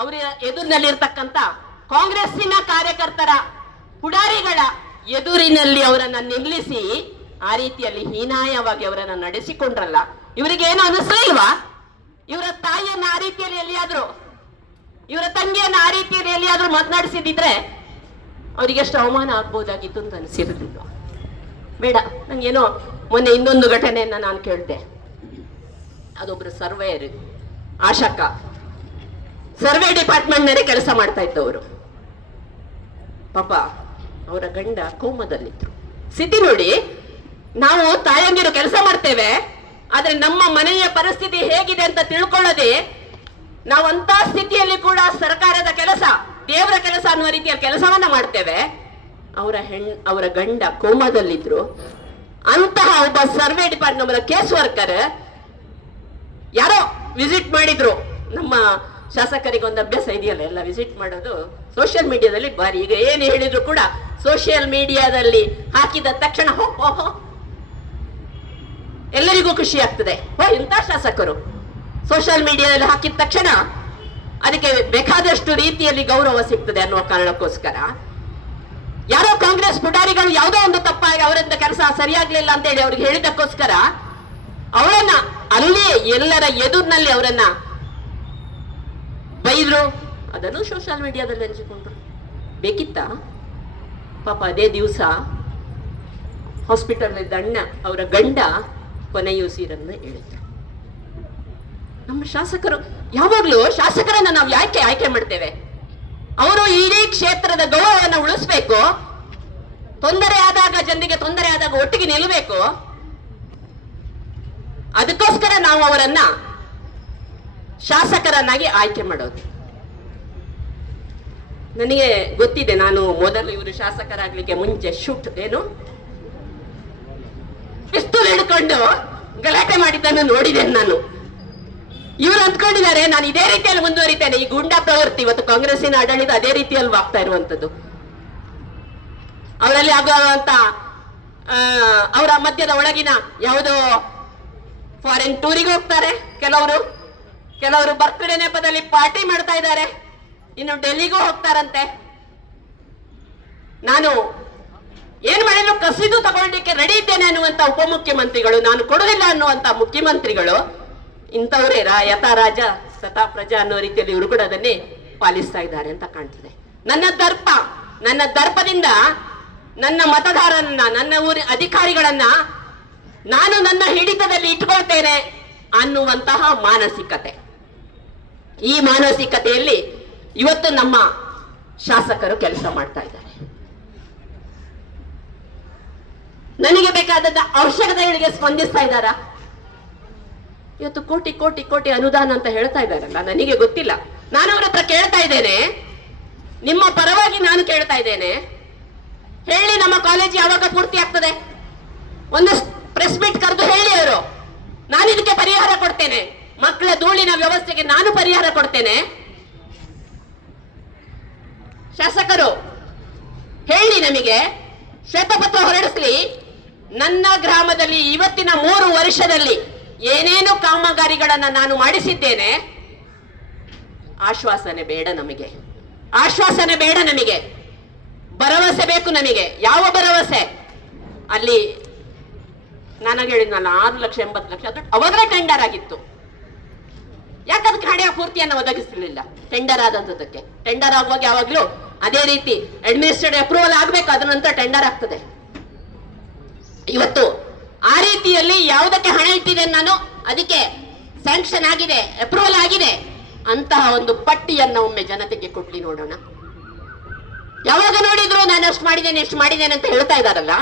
ಅವರ ಎದುರಿನಲ್ಲಿರ್ತಕ್ಕಂಥ ಕಾಂಗ್ರೆಸ್ಸಿನ ಕಾರ್ಯಕರ್ತರ ಪುಡಾರಿಗಳ ಎದುರಿನಲ್ಲಿ ಅವರನ್ನ ನಿಲ್ಲಿಸಿ ಆ ರೀತಿಯಲ್ಲಿ ಹೀನಾಯವಾಗಿ ಅವರನ್ನ ನಡೆಸಿಕೊಂಡ್ರಲ್ಲ, ಇವರಿಗೆ ಏನು ಅನಿಸ್ಲಿಲ್ವಾ? ಇವರ ತಾಯಿಯನ್ನ ಆ ರೀತಿಯಲ್ಲಿ ಎಲ್ಲಿಯಾದ್ರೂ, ಇವರ ತಂಗಿಯನ್ನ ಆ ರೀತಿಯಲ್ಲಿ ಎಲ್ಲಿಯಾದ್ರೂ ಮಾತನಾಡಿಸಿದ್ರೆ ಅವರಿಗೆ ಎಷ್ಟು ಅವಮಾನ ಆಗ್ಬೋದಾಗಿತ್ತು ಅಂತ ಅನಿಸಿರಲಿಲ್ಲ. ಬೇಡ, ನಂಗೇನೋ ಮೊನ್ನೆ ಇನ್ನೊಂದು ಘಟನೆಯನ್ನ ನಾನು ಕೇಳಿದೆ. ಅದೊಬ್ರು ಸರ್ವೇಯರ್, ಆಶಕ್ಕ, ಸರ್ವೆ ಡಿಪಾರ್ಟ್ಮೆಂಟ್ ನಲ್ಲಿ ಕೆಲಸ ಮಾಡ್ತಾ ಇದ್ದವರು. ಪಾಪ ಅವರ ಗಂಡ ಕೋಮದಲ್ಲಿದ್ರು. ಸ್ಥಿತಿ ನೋಡಿ, ನಾವು ತಾಯಂದಿರು ಕೆಲಸ ಮಾಡ್ತೇವೆ, ಆದ್ರೆ ನಮ್ಮ ಮನೆಯ ಪರಿಸ್ಥಿತಿ ಹೇಗಿದೆ ಅಂತ ತಿಳ್ಕೊಳ್ಳದೆ ನಾವಂತ ಸ್ಥಿತಿಯಲ್ಲಿ ಕೂಡ ಸರ್ಕಾರದ ಕೆಲಸ, ದೇವರ ಕೆಲಸ ಅನ್ನುವ ರೀತಿಯಲ್ಲಿ ಕೆಲಸವನ್ನ ಮಾಡ್ತೇವೆ. ಅವರ ಗಂಡ ಕೋಮಾದಲ್ಲಿದ್ರು. ಅಂತಹ ಒಬ್ಬ ಸರ್ವೆ ಡಿಪಾರ್ಟ್ಮೆಂಟ್ ಕೇಸ್ ವರ್ಕರ್ ಯಾರೋ ವಿಸಿಟ್ ಮಾಡಿದ್ರು. ನಮ್ಮ ಶಾಸಕರಿಗೆ ಒಂದು ಅಭ್ಯಾಸ ಇದೆಯಲ್ಲ, ಎಲ್ಲ ವಿಸಿಟ್ ಮಾಡೋದು ಸೋಷಿಯಲ್ ಮೀಡಿಯಾದಲ್ಲಿ ಬಾರಿ. ಈಗ ಏನು ಹೇಳಿದ್ರು ಕೂಡ ಸೋಷಿಯಲ್ ಮೀಡಿಯಾದಲ್ಲಿ ಹಾಕಿದ ತಕ್ಷಣ ಓಹೋ ಎಲ್ಲರಿಗೂ ಖುಷಿ ಆಗ್ತದೆ. ಇಂಥ ಶಾಸಕರು ಸೋಷಿಯಲ್ ಮೀಡಿಯಾದಲ್ಲಿ ಹಾಕಿದ ತಕ್ಷಣ ಅದಕ್ಕೆ ಬೇಕಾದಷ್ಟು ರೀತಿಯಲ್ಲಿ ಗೌರವ ಸಿಗ್ತದೆ ಅನ್ನುವ ಕಾರಣಕ್ಕೋಸ್ಕರ ಯಾರೋ ಕಾಂಗ್ರೆಸ್ ಪುಟಾರಿಗಳು ಯಾವುದೋ ಒಂದು ತಪ್ಪಾಗಿ ಅವರಿಂದ ಕೆಲಸ ಸರಿಯಾಗ್ಲಿಲ್ಲ ಅಂತ ಹೇಳಿ ಅವ್ರಿಗೆ ಹೇಳಿದಕ್ಕೋಸ್ಕರ ಅವಳನ್ನ ಅಲ್ಲಿ ಎಲ್ಲರ ಎದುರಿನಲ್ಲಿ ಅವರನ್ನ ಬೈದ್ರು. ಅದನ್ನು ಸೋಷಿಯಲ್ ಮೀಡಿಯಾದಲ್ಲಿ ಹಂಚಿಕೊಂಡ್ರು. ಬೇಕಿತ್ತ? ಪಾಪ ಅದೇ ದಿವಸ ಹಾಸ್ಪಿಟಲ್ ಇದ್ದ ಅಣ್ಣ, ಅವರ ಗಂಡ ಕೊನೆಯುಸಿರನ್ನು ಹೇಳಿದ್ರು. ನಮ್ಮ ಶಾಸಕರು ಯಾವಾಗ್ಲೂ ಶಾಸಕರನ್ನ ನಾವು ಆಯ್ಕೆ ಮಾಡ್ತೇವೆ. ಅವರು ಇಡೀ ಕ್ಷೇತ್ರದ ಗೌರವವನ್ನು ಉಳಿಸ್ಬೇಕು. ತೊಂದರೆ ಆದಾಗ, ಜನರಿಗೆ ತೊಂದರೆ ಆದಾಗ ಒಟ್ಟಿಗೆ ನಿಲ್ಲಬೇಕು. ಅದಕ್ಕೋಸ್ಕರ ನಾವು ಅವರನ್ನ ಶಾಸಕರನ್ನಾಗಿ ಆಯ್ಕೆ ಮಾಡೋದು. ನನಗೆ ಗೊತ್ತಿದೆ, ನಾನು ಮೊದಲು ಇವರು ಶಾಸಕರಾಗ್ಲಿಕ್ಕೆ ಮುಂಚೆ ಪಿಸ್ತೂಲ್ ಹಿಡ್ಕೊಂಡು ಗಲಾಟೆ ಮಾಡಿದ್ದನ್ನು ನೋಡಿದ್ದೇನೆ ನಾನು. ಇವರು ಅಂದ್ಕೊಂಡಿದ್ದಾರೆ ನಾನು ಇದೇ ರೀತಿಯಲ್ಲಿ ಮುಂದುವರಿತೇನೆ. ಈ ಗೂಂಡಾ ಪ್ರವೃತ್ತಿ ಇವತ್ತು ಕಾಂಗ್ರೆಸ್ಸಿನ ಆಡಳಿತ ಅದೇ ರೀತಿಯಲ್ಲಿ ಆಗ್ತಾ ಇರುವಂತದ್ದು. ಅವರಲ್ಲಿ ಆಗುವಂತ ಅವರ ಮಧ್ಯದ ಒಳಗಿನ ಯಾವುದೋ ಫಾರಿನ್ ಟೂರಿಗೆ ಹೋಗ್ತಾರೆ, ಕೆಲವರು ಬರ್ತ್ಡೇ ನೆಪದಲ್ಲಿ ಪಾರ್ಟಿ ಮಾಡ್ತಾ ಇದ್ದಾರೆ, ಇನ್ನು ಡೆಲ್ಲಿಗೂ ಹೋಗ್ತಾರಂತೆ. ನಾನು ಏನ್ ಮಾಡಿದ್ರು ಕಸಿದು ತಗೊಳ್ಳಿಕ್ಕೆ ರೆಡಿ ಇದ್ದೇನೆ ಅನ್ನುವಂತ ಉಪಮುಖ್ಯಮಂತ್ರಿಗಳು, ನಾನು ಕೊಡುವುದಿಲ್ಲ ಅನ್ನುವಂತ ಮುಖ್ಯಮಂತ್ರಿಗಳು ಇಂಥವರೇ ಯಥಾ ರಾಜ ಸತಾ ಪ್ರಜಾ ಅನ್ನೋ ರೀತಿಯಲ್ಲಿ ಇವರು ಕೂಡ ಅದನ್ನೇ ಪಾಲಿಸ್ತಾ ಇದ್ದಾರೆ ಅಂತ ಕಾಣ್ತದೆ. ನನ್ನ ದರ್ಪದಿಂದ ನನ್ನ ಮತದಾರರನ್ನ, ನನ್ನ ಊರಿನ ಅಧಿಕಾರಿಗಳನ್ನ ನಾನು ನನ್ನ ಹಿಡಿತದಲ್ಲಿ ಇಟ್ಕೊಳ್ತೇನೆ ಅನ್ನುವಂತಹ ಮಾನಸಿಕತೆ. ಈ ಮಾನಸಿಕತೆಯಲ್ಲಿ ಇವತ್ತು ನಮ್ಮ ಶಾಸಕರು ಕೆಲಸ ಮಾಡ್ತಾ ಇದ್ದಾರೆ. ನನಗೆ ಬೇಕಾದ ಅವಶ್ಯಕತೆಗಳಿಗೆ ಸ್ಪಂದಿಸ್ತಾ ಇದ್ದಾರಾ? ಇವತ್ತು ಕೋಟಿ ಕೋಟಿ ಕೋಟಿ ಅನುದಾನ ಅಂತ ಹೇಳ್ತಾ ಇದ್ದಾರಲ್ಲ, ನನಗೆ ಗೊತ್ತಿಲ್ಲ. ನಾನು ಅವ್ರ ಹತ್ರ ಕೇಳ್ತಾ ಇದ್ದೇನೆ, ನಿಮ್ಮ ಪರವಾಗಿ ನಾನು ಕೇಳ್ತಾ ಇದ್ದೇನೆ, ಹೇಳಿ ನಮ್ಮ ಕಾಲೇಜ್ ಯಾವಾಗ ಪೂರ್ತಿ ಆಗ್ತದೆ? ಒಂದು ಪ್ರೆಸ್ ಮೀಟ್ ಕರೆದು ಹೇಳಿ ಅವರು, ನಾನು ಇದಕ್ಕೆ ಪರಿಹಾರ ಕೊಡ್ತೇನೆ, ಮಕ್ಕಳ ಧೂಳಿನ ವ್ಯವಸ್ಥೆಗೆ ನಾನು ಪರಿಹಾರ ಕೊಡ್ತೇನೆ. ಶಾಸಕರು ಹೇಳಿ, ನಮಗೆ ಶ್ವೇತಪತ್ರ ಹೊರಡಿಸ್ಲಿ. ನನ್ನ ಗ್ರಾಮದಲ್ಲಿ ಇವತ್ತಿನ 3 ವರ್ಷದಲ್ಲಿ ಏನೇನು ಕಾಮಗಾರಿಗಳನ್ನ ನಾನು ಮಾಡಿಸಿದ್ದೇನೆ. ಆಶ್ವಾಸನೆ ಬೇಡ ನಮಗೆ, ಆಶ್ವಾಸನೆ ಬೇಡ ನಮಗೆ, ಭರವಸೆ ಬೇಕು ನಮಗೆ. ಯಾವ ಭರವಸೆ? ಅಲ್ಲಿ ನನಗೆ ಹೇಳಿದ್ನಲ್ಲ 6,80,00,000 ಅದು ಅವಾಗಲೇ ಟೆಂಡರ್ ಆಗಿತ್ತು. ಯಾಕದಕ್ಕೆ ಹಣೆಯ ಪೂರ್ತಿಯನ್ನು ಒದಗಿಸಲಿಲ್ಲ ಟೆಂಡರ್ ಆದಂಥದ್ದಕ್ಕೆ? ಟೆಂಡರ್ ಆಗುವಾಗ ಯಾವಾಗಲೂ ಅದೇ ರೀತಿ ಅಡ್ಮಿನಿಸ್ಟ್ರೇಟಿವ್ ಅಪ್ರೂವಲ್ ಆಗಬೇಕು, ಅದ ನಂತರ ಟೆಂಡರ್ ಆಗ್ತದೆ. ಇವತ್ತು ಆ ರೀತಿಯಲ್ಲಿ ಯಾವುದಕ್ಕೆ ಹಣ ಇಟ್ಟಿದ್ದೇನೆ ನಾನು, ಅದಕ್ಕೆ ಸ್ಯಾಂಕ್ಷನ್ ಆಗಿದೆ, ಅಪ್ರೂವಲ್ ಆಗಿದೆ ಅಂತಹ ಒಂದು ಪಟ್ಟಿಯನ್ನು ಒಮ್ಮೆ ಜನತೆಗೆ ಕೊಡ್ಲಿ ನೋಡೋಣ. ಯಾವಾಗ ನೋಡಿದ್ರು ನಾನು ಅಷ್ಟು ಮಾಡಿದ್ದೇನೆ ಎಷ್ಟು ಮಾಡಿದ್ದೇನೆ ಅಂತ ಹೇಳ್ತಾ ಇದ್ದಾರಲ್ಲ.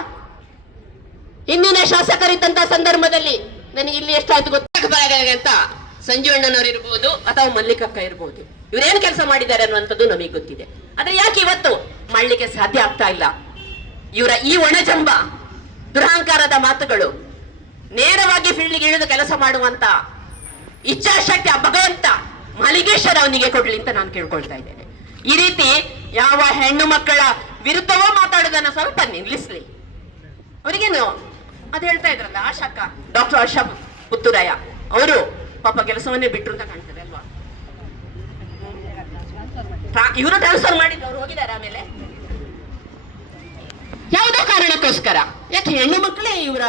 ಹಿಂದಿನ ಶಾಸಕರಿದ್ದಂತ ಸಂದರ್ಭದಲ್ಲಿ ನನಗೆ ಇಲ್ಲಿ ಎಷ್ಟಾಯ್ತು ಗೊತ್ತಾಗ ಅಂತ ಸಂಜೀವಣ್ಣನವರು ಇರ್ಬೋದು ಅಥವಾ ಮಲ್ಲಿಕಕ್ಕ ಇರ್ಬೋದು, ಇವರೇನು ಕೆಲಸ ಮಾಡಿದ್ದಾರೆ ಅನ್ನುವಂಥದ್ದು ನಮಗೆ ಗೊತ್ತಿದೆ. ಆದ್ರೆ ಯಾಕೆ ಇವತ್ತು ಮಾಡಲಿಕ್ಕೆ ಸಾಧ್ಯ ಆಗ್ತಾ ಇಲ್ಲ? ಇವರ ಈ ಒಣಜಂಬ ದುರಹಂಕಾರದ ಮಾತುಗಳು, ನೇರವಾಗಿ ಫೀಲ್ಡ್ಗೆ ಇಳಿದು ಕೆಲಸ ಮಾಡುವಂತ ಇಚ್ಛಾಶಕ್ತಿ ಆ ಭಗವಂತ ಮಲಿಗೇಶ್ವರ ಅವನಿಗೆ ಕೊಡ್ಲಿ ಅಂತ ನಾನು ಕೇಳ್ಕೊಳ್ತಾ ಇದ್ದೇನೆ. ಈ ರೀತಿ ಯಾವ ಹೆಣ್ಣು ಮಕ್ಕಳ ವಿರುದ್ಧವೋ ಮಾತಾಡೋದನ್ನ ಸ್ವಲ್ಪ ನಿಲ್ಲಿಸ್ಲಿ. ಅವರಿಗೇನು ಅದು ಹೇಳ್ತಾ ಇದ್ರಲ್ಲ ಆಶಾಕ ಡಾಕ್ಟರ್ ಆಶಾ ಪುತ್ತೂರಯ್ಯ, ಅವರು ಪಾಪ ಕೆಲಸವನ್ನೇ ಬಿಟ್ರು ಅಂತ ಕಾಣ್ತದೆ ಅಲ್ವಾ? ಇವರು ಟ್ರಾನ್ಸ್ಫರ್ ಮಾಡಿದ್ರು, ಅವ್ರು ಹೋಗಿದ್ದಾರೆ ಆಮೇಲೆ ಯಾವುದೋ ಕಾರಣಕ್ಕೋಸ್ಕರ. ಯಾಕೆ ಹೆಣ್ಣು ಮಕ್ಕಳೇ ಇವರ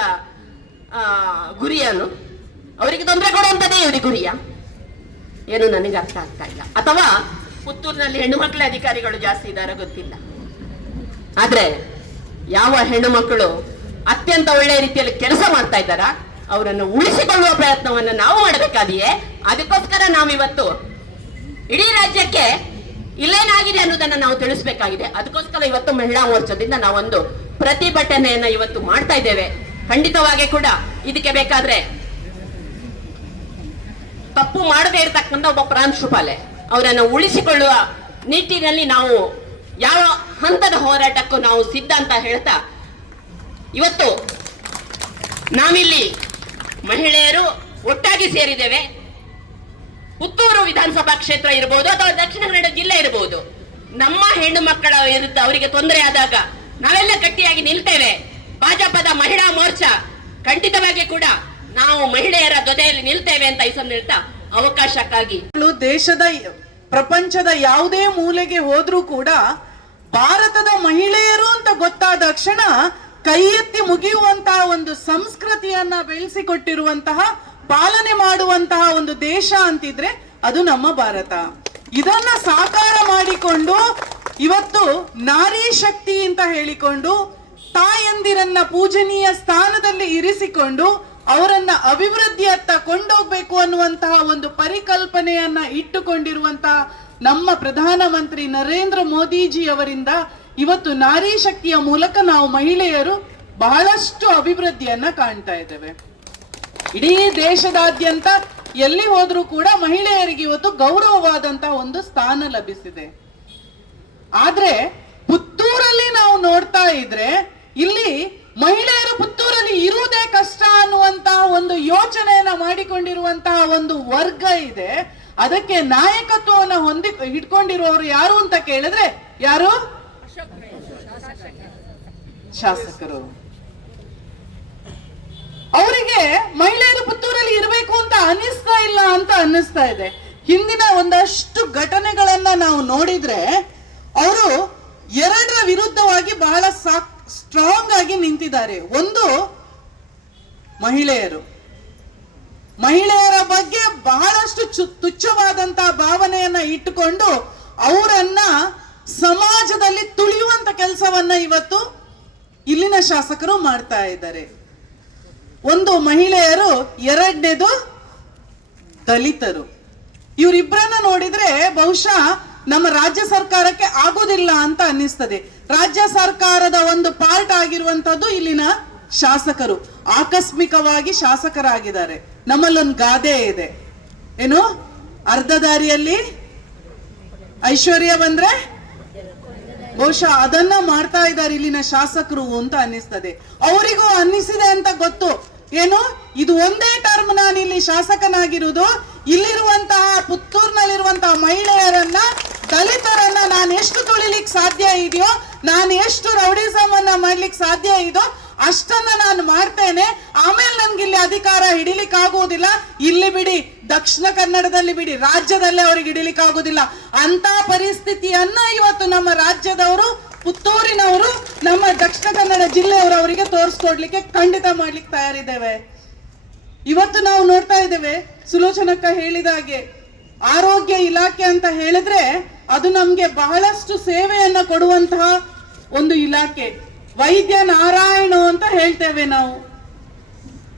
ಗುರಿಯನ್ನು, ಅವರಿಗೆ ತೊಂದರೆ ಕೊಡುವಂಥದ್ದೇ ಇವರಿಗೆ ಗುರಿಯ ಏನು ನನಗೆ ಅರ್ಥ ಆಗ್ತಾ ಇಲ್ಲ. ಅಥವಾ ಪುತ್ತೂರಿನಲ್ಲಿ ಹೆಣ್ಣು ಮಕ್ಕಳೇ ಅಧಿಕಾರಿಗಳು ಜಾಸ್ತಿ ಇದ್ದಾರೆ ಗೊತ್ತಿಲ್ಲ. ಆದ್ರೆ ಯಾವ ಹೆಣ್ಣು ಮಕ್ಕಳು ಅತ್ಯಂತ ಒಳ್ಳೆಯ ರೀತಿಯಲ್ಲಿ ಕೆಲಸ ಮಾಡ್ತಾ ಇದ್ದಾರಾ ಅವರನ್ನು ಉಳಿಸಿಕೊಳ್ಳುವ ಪ್ರಯತ್ನವನ್ನು ನಾವು ಮಾಡಬೇಕಾದೆಯೇ. ಅದಕ್ಕೋಸ್ಕರ ನಾವಿವತ್ತು ಇಡೀ ರಾಜ್ಯಕ್ಕೆ ಇಲ್ಲೇನಾಗಿದೆ ಅನ್ನೋದನ್ನ ನಾವು ತಿಳಿಸಬೇಕಾಗಿದೆ. ಅದಕ್ಕೋಸ್ಕರ ಇವತ್ತು ಮಹಿಳಾ ಮೋರ್ಚಾದಿಂದ ನಾವೊಂದು ಪ್ರತಿಭಟನೆಯನ್ನ ಇವತ್ತು ಮಾಡ್ತಾ ಇದ್ದೇವೆ. ಖಂಡಿತವಾಗಿ ಕೂಡ ಇದಕ್ಕೆ ಬೇಕಾದ್ರೆ ತಪ್ಪು ಮಾಡದೇ ಇರತಕ್ಕಂಥ ಒಬ್ಬ ಪ್ರಾಂಶುಪಾಲೆ ಅವರನ್ನು ಉಳಿಸಿಕೊಳ್ಳುವ ನಿಟ್ಟಿನಲ್ಲಿ ನಾವು ಯಾವ ಹಂತದ ಹೋರಾಟಕ್ಕೂ ನಾವು ಸಿದ್ಧ ಅಂತ ಹೇಳ್ತಾ, ಇವತ್ತು ನಾವಿಲ್ಲಿ ಮಹಿಳೆಯರು ಒಟ್ಟಾಗಿ ಸೇರಿದ್ದೇವೆ. ಪುತ್ತೂರು ವಿಧಾನಸಭಾ ಕ್ಷೇತ್ರ ಇರಬಹುದು ಅಥವಾ ದಕ್ಷಿಣ ಕನ್ನಡ ಜಿಲ್ಲೆ ಇರಬಹುದು, ನಮ್ಮ ಹೆಣ್ಣು ಮಕ್ಕಳ ವಿರುದ್ಧ ಅವರಿಗೆ ತೊಂದರೆ ಆದಾಗ ನಾವೆಲ್ಲ ಗಟ್ಟಿಯಾಗಿ ನಿಲ್ತೇವೆ. ಭಾಜಪದ ಮಹಿಳಾ ಮೋರ್ಚಾ ಖಂಡಿತವಾಗಿ ಕೂಡ ನಾವು ಮಹಿಳೆಯರ ಜೊತೆಯಲ್ಲಿ ನಿಲ್ತೇವೆ ಅಂತ ಈ ಹೇಳ್ತಾ ಅವಕಾಶಕ್ಕಾಗಿ ದೇಶದ ಪ್ರಪಂಚದ ಯಾವುದೇ ಮೂಲೆಗೆ ಹೋದ್ರೂ ಕೂಡ ಭಾರತದ ಮಹಿಳೆಯರು ಅಂತ ಗೊತ್ತಾದ ಕ್ಷಣ ಕೈ ಎತ್ತಿ ಮುಗಿಯುವಂತಹ ಒಂದು ಸಂಸ್ಕೃತಿಯನ್ನ ಬೆಳೆಸಿಕೊಟ್ಟಿರುವಂತಹ, ಪಾಲನೆ ಮಾಡುವಂತಹ ಒಂದು ದೇಶ ಅಂತಿದ್ರೆ ಅದು ನಮ್ಮ ಭಾರತ. ಇದನ್ನ ಸಾಕಾರ ಮಾಡಿಕೊಂಡು ಇವತ್ತು ನಾರಿ ಶಕ್ತಿ ಅಂತ ಹೇಳಿಕೊಂಡು ತಾಯಂದಿರನ್ನ ಪೂಜನೀಯ ಸ್ಥಾನದಲ್ಲಿ ಇರಿಸಿಕೊಂಡು ಅವರನ್ನ ಅಭಿವೃದ್ಧಿಯತ್ತ ಕೊಂಡೋಗ್ಬೇಕು ಅನ್ನುವಂತಹ ಒಂದು ಪರಿಕಲ್ಪನೆಯನ್ನ ಇಟ್ಟುಕೊಂಡಿರುವಂತಹ ನಮ್ಮ ಪ್ರಧಾನಮಂತ್ರಿ ನರೇಂದ್ರ ಮೋದಿಜಿ ಅವರಿಂದ ಇವತ್ತು ನಾರಿ ಶಕ್ತಿಯ ಮೂಲಕ ನಾವು ಮಹಿಳೆಯರು ಬಹಳಷ್ಟು ಅಭಿವೃದ್ಧಿಯನ್ನ ಕಾಣ್ತಾ ಇದ್ದೇವೆ. ಇಡೀ ದೇಶದಾದ್ಯಂತ ಎಲ್ಲಿ ಹೋದ್ರೂ ಕೂಡ ಮಹಿಳೆಯರಿಗೆ ಇವತ್ತು ಗೌರವವಾದಂತಹ ಒಂದು ಸ್ಥಾನ ಲಭಿಸಿದೆ. ಆದ್ರೆ ಪುತ್ತೂರಲ್ಲಿ ನಾವು ನೋಡ್ತಾ ಇದ್ರೆ ಇಲ್ಲಿ ಮಹಿಳೆಯರು ಪುತ್ತೂರಲ್ಲಿ ಇರುವುದೇ ಕಷ್ಟ ಅನ್ನುವಂತಹ ಒಂದು ಯೋಚನೆಯನ್ನ ಮಾಡಿಕೊಂಡಿರುವಂತಹ ಒಂದು ವರ್ಗ ಇದೆ. ಅದಕ್ಕೆ ನಾಯಕತ್ವವನ್ನು ಹಿಡ್ಕೊಂಡಿರುವವರು ಯಾರು ಅಂತ ಕೇಳಿದ್ರೆ ಯಾರು? ಶಾಸಕರು. ಅವರಿಗೆ ಮಹಿಳೆಯರು ಪುತ್ತೂರಲ್ಲಿ ಇರಬೇಕು ಅಂತ ಅನಿಸ್ತಾ ಇಲ್ಲ ಅಂತ ಅನ್ನಿಸ್ತಾ ಇದೆ. ಹಿಂದಿನ ಒಂದಷ್ಟು ಘಟನೆಗಳನ್ನ ನಾವು ನೋಡಿದ್ರೆ ಅವರು ಎರಡರ ವಿರುದ್ಧವಾಗಿ ಬಹಳ ಸ್ಟ್ರಾಂಗ್ ಆಗಿ ನಿಂತಿದ್ದಾರೆ. ಒಂದು, ಮಹಿಳೆಯರ ಬಗ್ಗೆ ಬಹಳಷ್ಟು ತುಚ್ಛವಾದಂತಹ ಭಾವನೆಯನ್ನ ಇಟ್ಟುಕೊಂಡು ಅವರನ್ನ ಸಮಾಜದಲ್ಲಿ ತುಳಿಯುವಂತ ಕೆಲಸವನ್ನ ಇವತ್ತು ಇಲ್ಲಿನ ಶಾಸಕರು ಮಾಡ್ತಾ ಇದ್ದಾರೆ. ಒಂದು ಮಹಿಳೆಯರು, ಎರಡನೇದು ದಲಿತರು. ಇವರಿಬ್ಬರನ್ನ ನೋಡಿದ್ರೆ ಬಹುಶಃ ನಮ್ಮ ರಾಜ್ಯ ಸರ್ಕಾರಕ್ಕೆ ಆಗೋದಿಲ್ಲ ಅಂತ ಅನ್ನಿಸ್ತದೆ. ರಾಜ್ಯ ಸರ್ಕಾರದ ಒಂದು ಪಾರ್ಟ್ ಆಗಿರುವಂತದ್ದು ಇಲ್ಲಿನ ಶಾಸಕರು ಆಕಸ್ಮಿಕವಾಗಿ ಶಾಸಕರಾಗಿದ್ದಾರೆ. ನಮ್ಮಲ್ಲೊಂದು ಗಾದೆ ಇದೆ, ಏನು, ಅರ್ಧ ದಾರಿಯಲ್ಲಿ ಐಶ್ವರ್ಯ ಬಂದ್ರೆ ಬಹುಶಃ ಅದನ್ನ ಮಾಡ್ತಾ ಇದ್ದಾರೆ ಇಲ್ಲಿನ ಶಾಸಕರು ಅಂತ ಅನ್ನಿಸ್ತದೆ. ಅವರಿಗೂ ಅನ್ನಿಸಿದೆ ಅಂತ ಗೊತ್ತು, ಏನು, ಇದು ಒಂದೇ ಟರ್ಮ್ ನಾನು ಇಲ್ಲಿ ಶಾಸಕನಾಗಿರುವುದು, ಇಲ್ಲಿರುವಂತಹ ಪುತ್ತೂರಿನಲ್ಲಿರುವಂತಹ ಮಹಿಳೆಯರನ್ನ, ದಲಿತರನ್ನ ನಾನು ಎಷ್ಟು ತುಳಿಲಿಕ್ಕೆ ಸಾಧ್ಯ ಇದೆಯೋ, ನಾನು ಎಷ್ಟು ರೌಡಿಸಮ್ ಅನ್ನ ಮಾಡ್ಲಿಕ್ಕೆ ಸಾಧ್ಯ ಇದೋ ಅಷ್ಟನ್ನ ನಾನು ಮಾಡ್ತೇನೆ. ಆಮೇಲೆ ನನ್ಗೆ ಇಲ್ಲಿ ಅಧಿಕಾರ ಹಿಡಿಲಿಕ್ಕೆ ಆಗುವುದಿಲ್ಲ. ಇಲ್ಲಿ ಬಿಡಿ, ದಕ್ಷಿಣ ಕನ್ನಡದಲ್ಲಿ ಬಿಡಿ, ರಾಜ್ಯದಲ್ಲೇ ಅವ್ರಿಗೆ ಹಿಡಿಲಿಕ್ಕೆ ಆಗುದಿಲ್ಲ. ಅಂತ ಪರಿಸ್ಥಿತಿಯನ್ನ ಇವತ್ತು ನಮ್ಮ ರಾಜ್ಯದವರು, ಪುತ್ತೂರಿನವರು, ನಮ್ಮ ದಕ್ಷಿಣ ಕನ್ನಡ ಜಿಲ್ಲೆಯವರು ಅವರಿಗೆ ತೋರಿಸ್ಕೊಡ್ಲಿಕ್ಕೆ ಖಂಡಿತ ಮಾಡ್ಲಿಕ್ಕೆ ತಯಾರಿದ್ದೇವೆ. ಇವತ್ತು ನಾವು ನೋಡ್ತಾ ಇದ್ದೇವೆ, ಸುಲೋಚನಕ್ಕ ಹೇಳಿದ ಹಾಗೆ ಆರೋಗ್ಯ ಇಲಾಖೆ ಅಂತ ಹೇಳಿದ್ರೆ ಅದು ನಮ್ಗೆ ಬಹಳಷ್ಟು ಸೇವೆಯನ್ನ ಕೊಡುವಂತಹ ಒಂದು ಇಲಾಖೆ. ವೈದ್ಯ ನಾರಾಯಣ ಅಂತ ಹೇಳ್ತೇವೆ ನಾವು.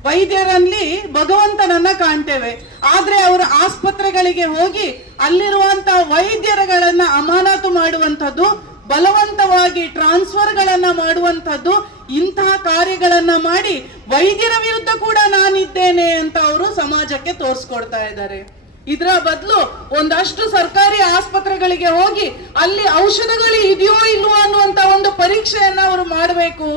ವೈದ್ಯರಲ್ಲಿ ಭಗವಂತನನ್ನ ಕಾಣ್ತೇವೆ. ಆದ್ರೆ ಅವರ ಆಸ್ಪತ್ರೆಗಳಿಗೆ ಹೋಗಿ ಅಲ್ಲಿರುವಂತಹ ವೈದ್ಯರುಗಳನ್ನ ಅಮಾನತು ಮಾಡುವಂಥದ್ದು, ಬಲವಂತವಾಗಿ ಟ್ರಾನ್ಸ್ಫರ್ಗಳನ್ನ ಮಾಡುವಂಥದ್ದು, ಇಂತಹ ಕಾರ್ಯಗಳನ್ನ ಮಾಡಿ ವೈದ್ಯರ ವಿರುದ್ಧ ಕೂಡ ನಾನಿದ್ದೇನೆ ಅಂತ ಅವರು ಸಮಾಜಕ್ಕೆ ತೋರಿಸ್ಕೊಡ್ತಾ ಇದ್ದಾರೆ. ಇದರ ಬದಲು ಒಂದಷ್ಟು ಸರ್ಕಾರಿ ಆಸ್ಪತ್ರೆಗಳಿಗೆ ಹೋಗಿ ಅಲ್ಲಿ ಔಷಧಗಳು ಇದೆಯೋ ಇಲ್ವೋ ಅನ್ನುವಂತ ಒಂದು ಪರೀಕ್ಷೆಯನ್ನ ಅವರು ಮಾಡಬೇಕು.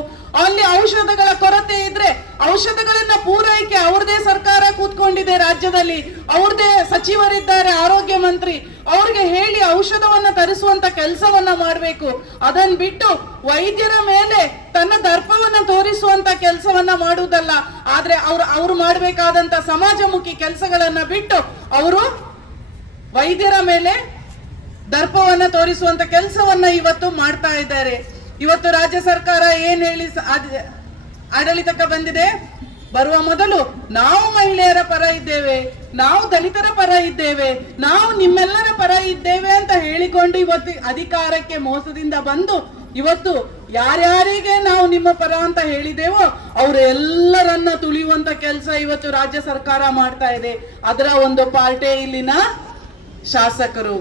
ಅಲ್ಲಿ ಔಷಧಗಳ ಕೊರತೆ ಇದ್ರೆ ಔಷಧಗಳನ್ನ ಪೂರೈಕೆ ಅವ್ರದೇ ಸರ್ಕಾರ ಕೂತ್ಕೊಂಡಿದೆ ರಾಜ್ಯದಲ್ಲಿ, ಅವ್ರದೇ ಸಚಿವರಿದ್ದಾರೆ, ಆರೋಗ್ಯ ಮಂತ್ರಿ, ಅವ್ರಿಗೆ ಹೇಳಿ ಔಷಧವನ್ನ ತರಿಸುವಂತ ಕೆಲಸವನ್ನ ಮಾಡಬೇಕು. ಅದನ್ನ ಬಿಟ್ಟು ವೈದ್ಯರ ಮೇಲೆ ತನ್ನ ದರ್ಪವನ್ನ ತೋರಿಸುವಂತ ಕೆಲಸವನ್ನ ಮಾಡುವುದಲ್ಲ. ಆದ್ರೆ ಅವ್ರು ಮಾಡಬೇಕಾದಂತ ಸಮಾಜಮುಖಿ ಕೆಲಸಗಳನ್ನ ಬಿಟ್ಟು ಅವರು ವೈದ್ಯರ ಮೇಲೆ ದರ್ಪವನ್ನ ತೋರಿಸುವಂತ ಕೆಲಸವನ್ನ ಇವತ್ತು ಮಾಡ್ತಾ ಇದ್ದಾರೆ. ಇವತ್ತು ರಾಜ್ಯ ಸರ್ಕಾರ ಏನ್ ಹೇಳಿ ಆಡಳಿತಕ್ಕೆ ಬಂದಿದೆ, ಬರುವ ಮೊದಲು ನಾವು ಮಹಿಳೆಯರ ಪರ ಇದ್ದೇವೆ, ನಾವು ದಲಿತರ ಪರ ಇದ್ದೇವೆ, ನಾವು ನಿಮ್ಮೆಲ್ಲರ ಪರ ಇದ್ದೇವೆ ಅಂತ ಹೇಳಿಕೊಂಡು ಇವತ್ತು ಅಧಿಕಾರಕ್ಕೆ ಮೋಸದಿಂದ ಬಂದು ಇವತ್ತು ಯಾರ್ಯಾರಿಗೆ ನಾವು ನಿಮ್ಮ ಪರ ಅಂತ ಹೇಳಿದೇವೋ ಅವರೆಲ್ಲರನ್ನ ತುಳಿಯುವಂತ ಕೆಲಸ ಇವತ್ತು ರಾಜ್ಯ ಸರ್ಕಾರ ಮಾಡ್ತಾ ಇದೆ. ಅದರ ಒಂದು ಪಾರ್ಟೇ ಇಲ್ಲಿನ ಶಾಸಕರು.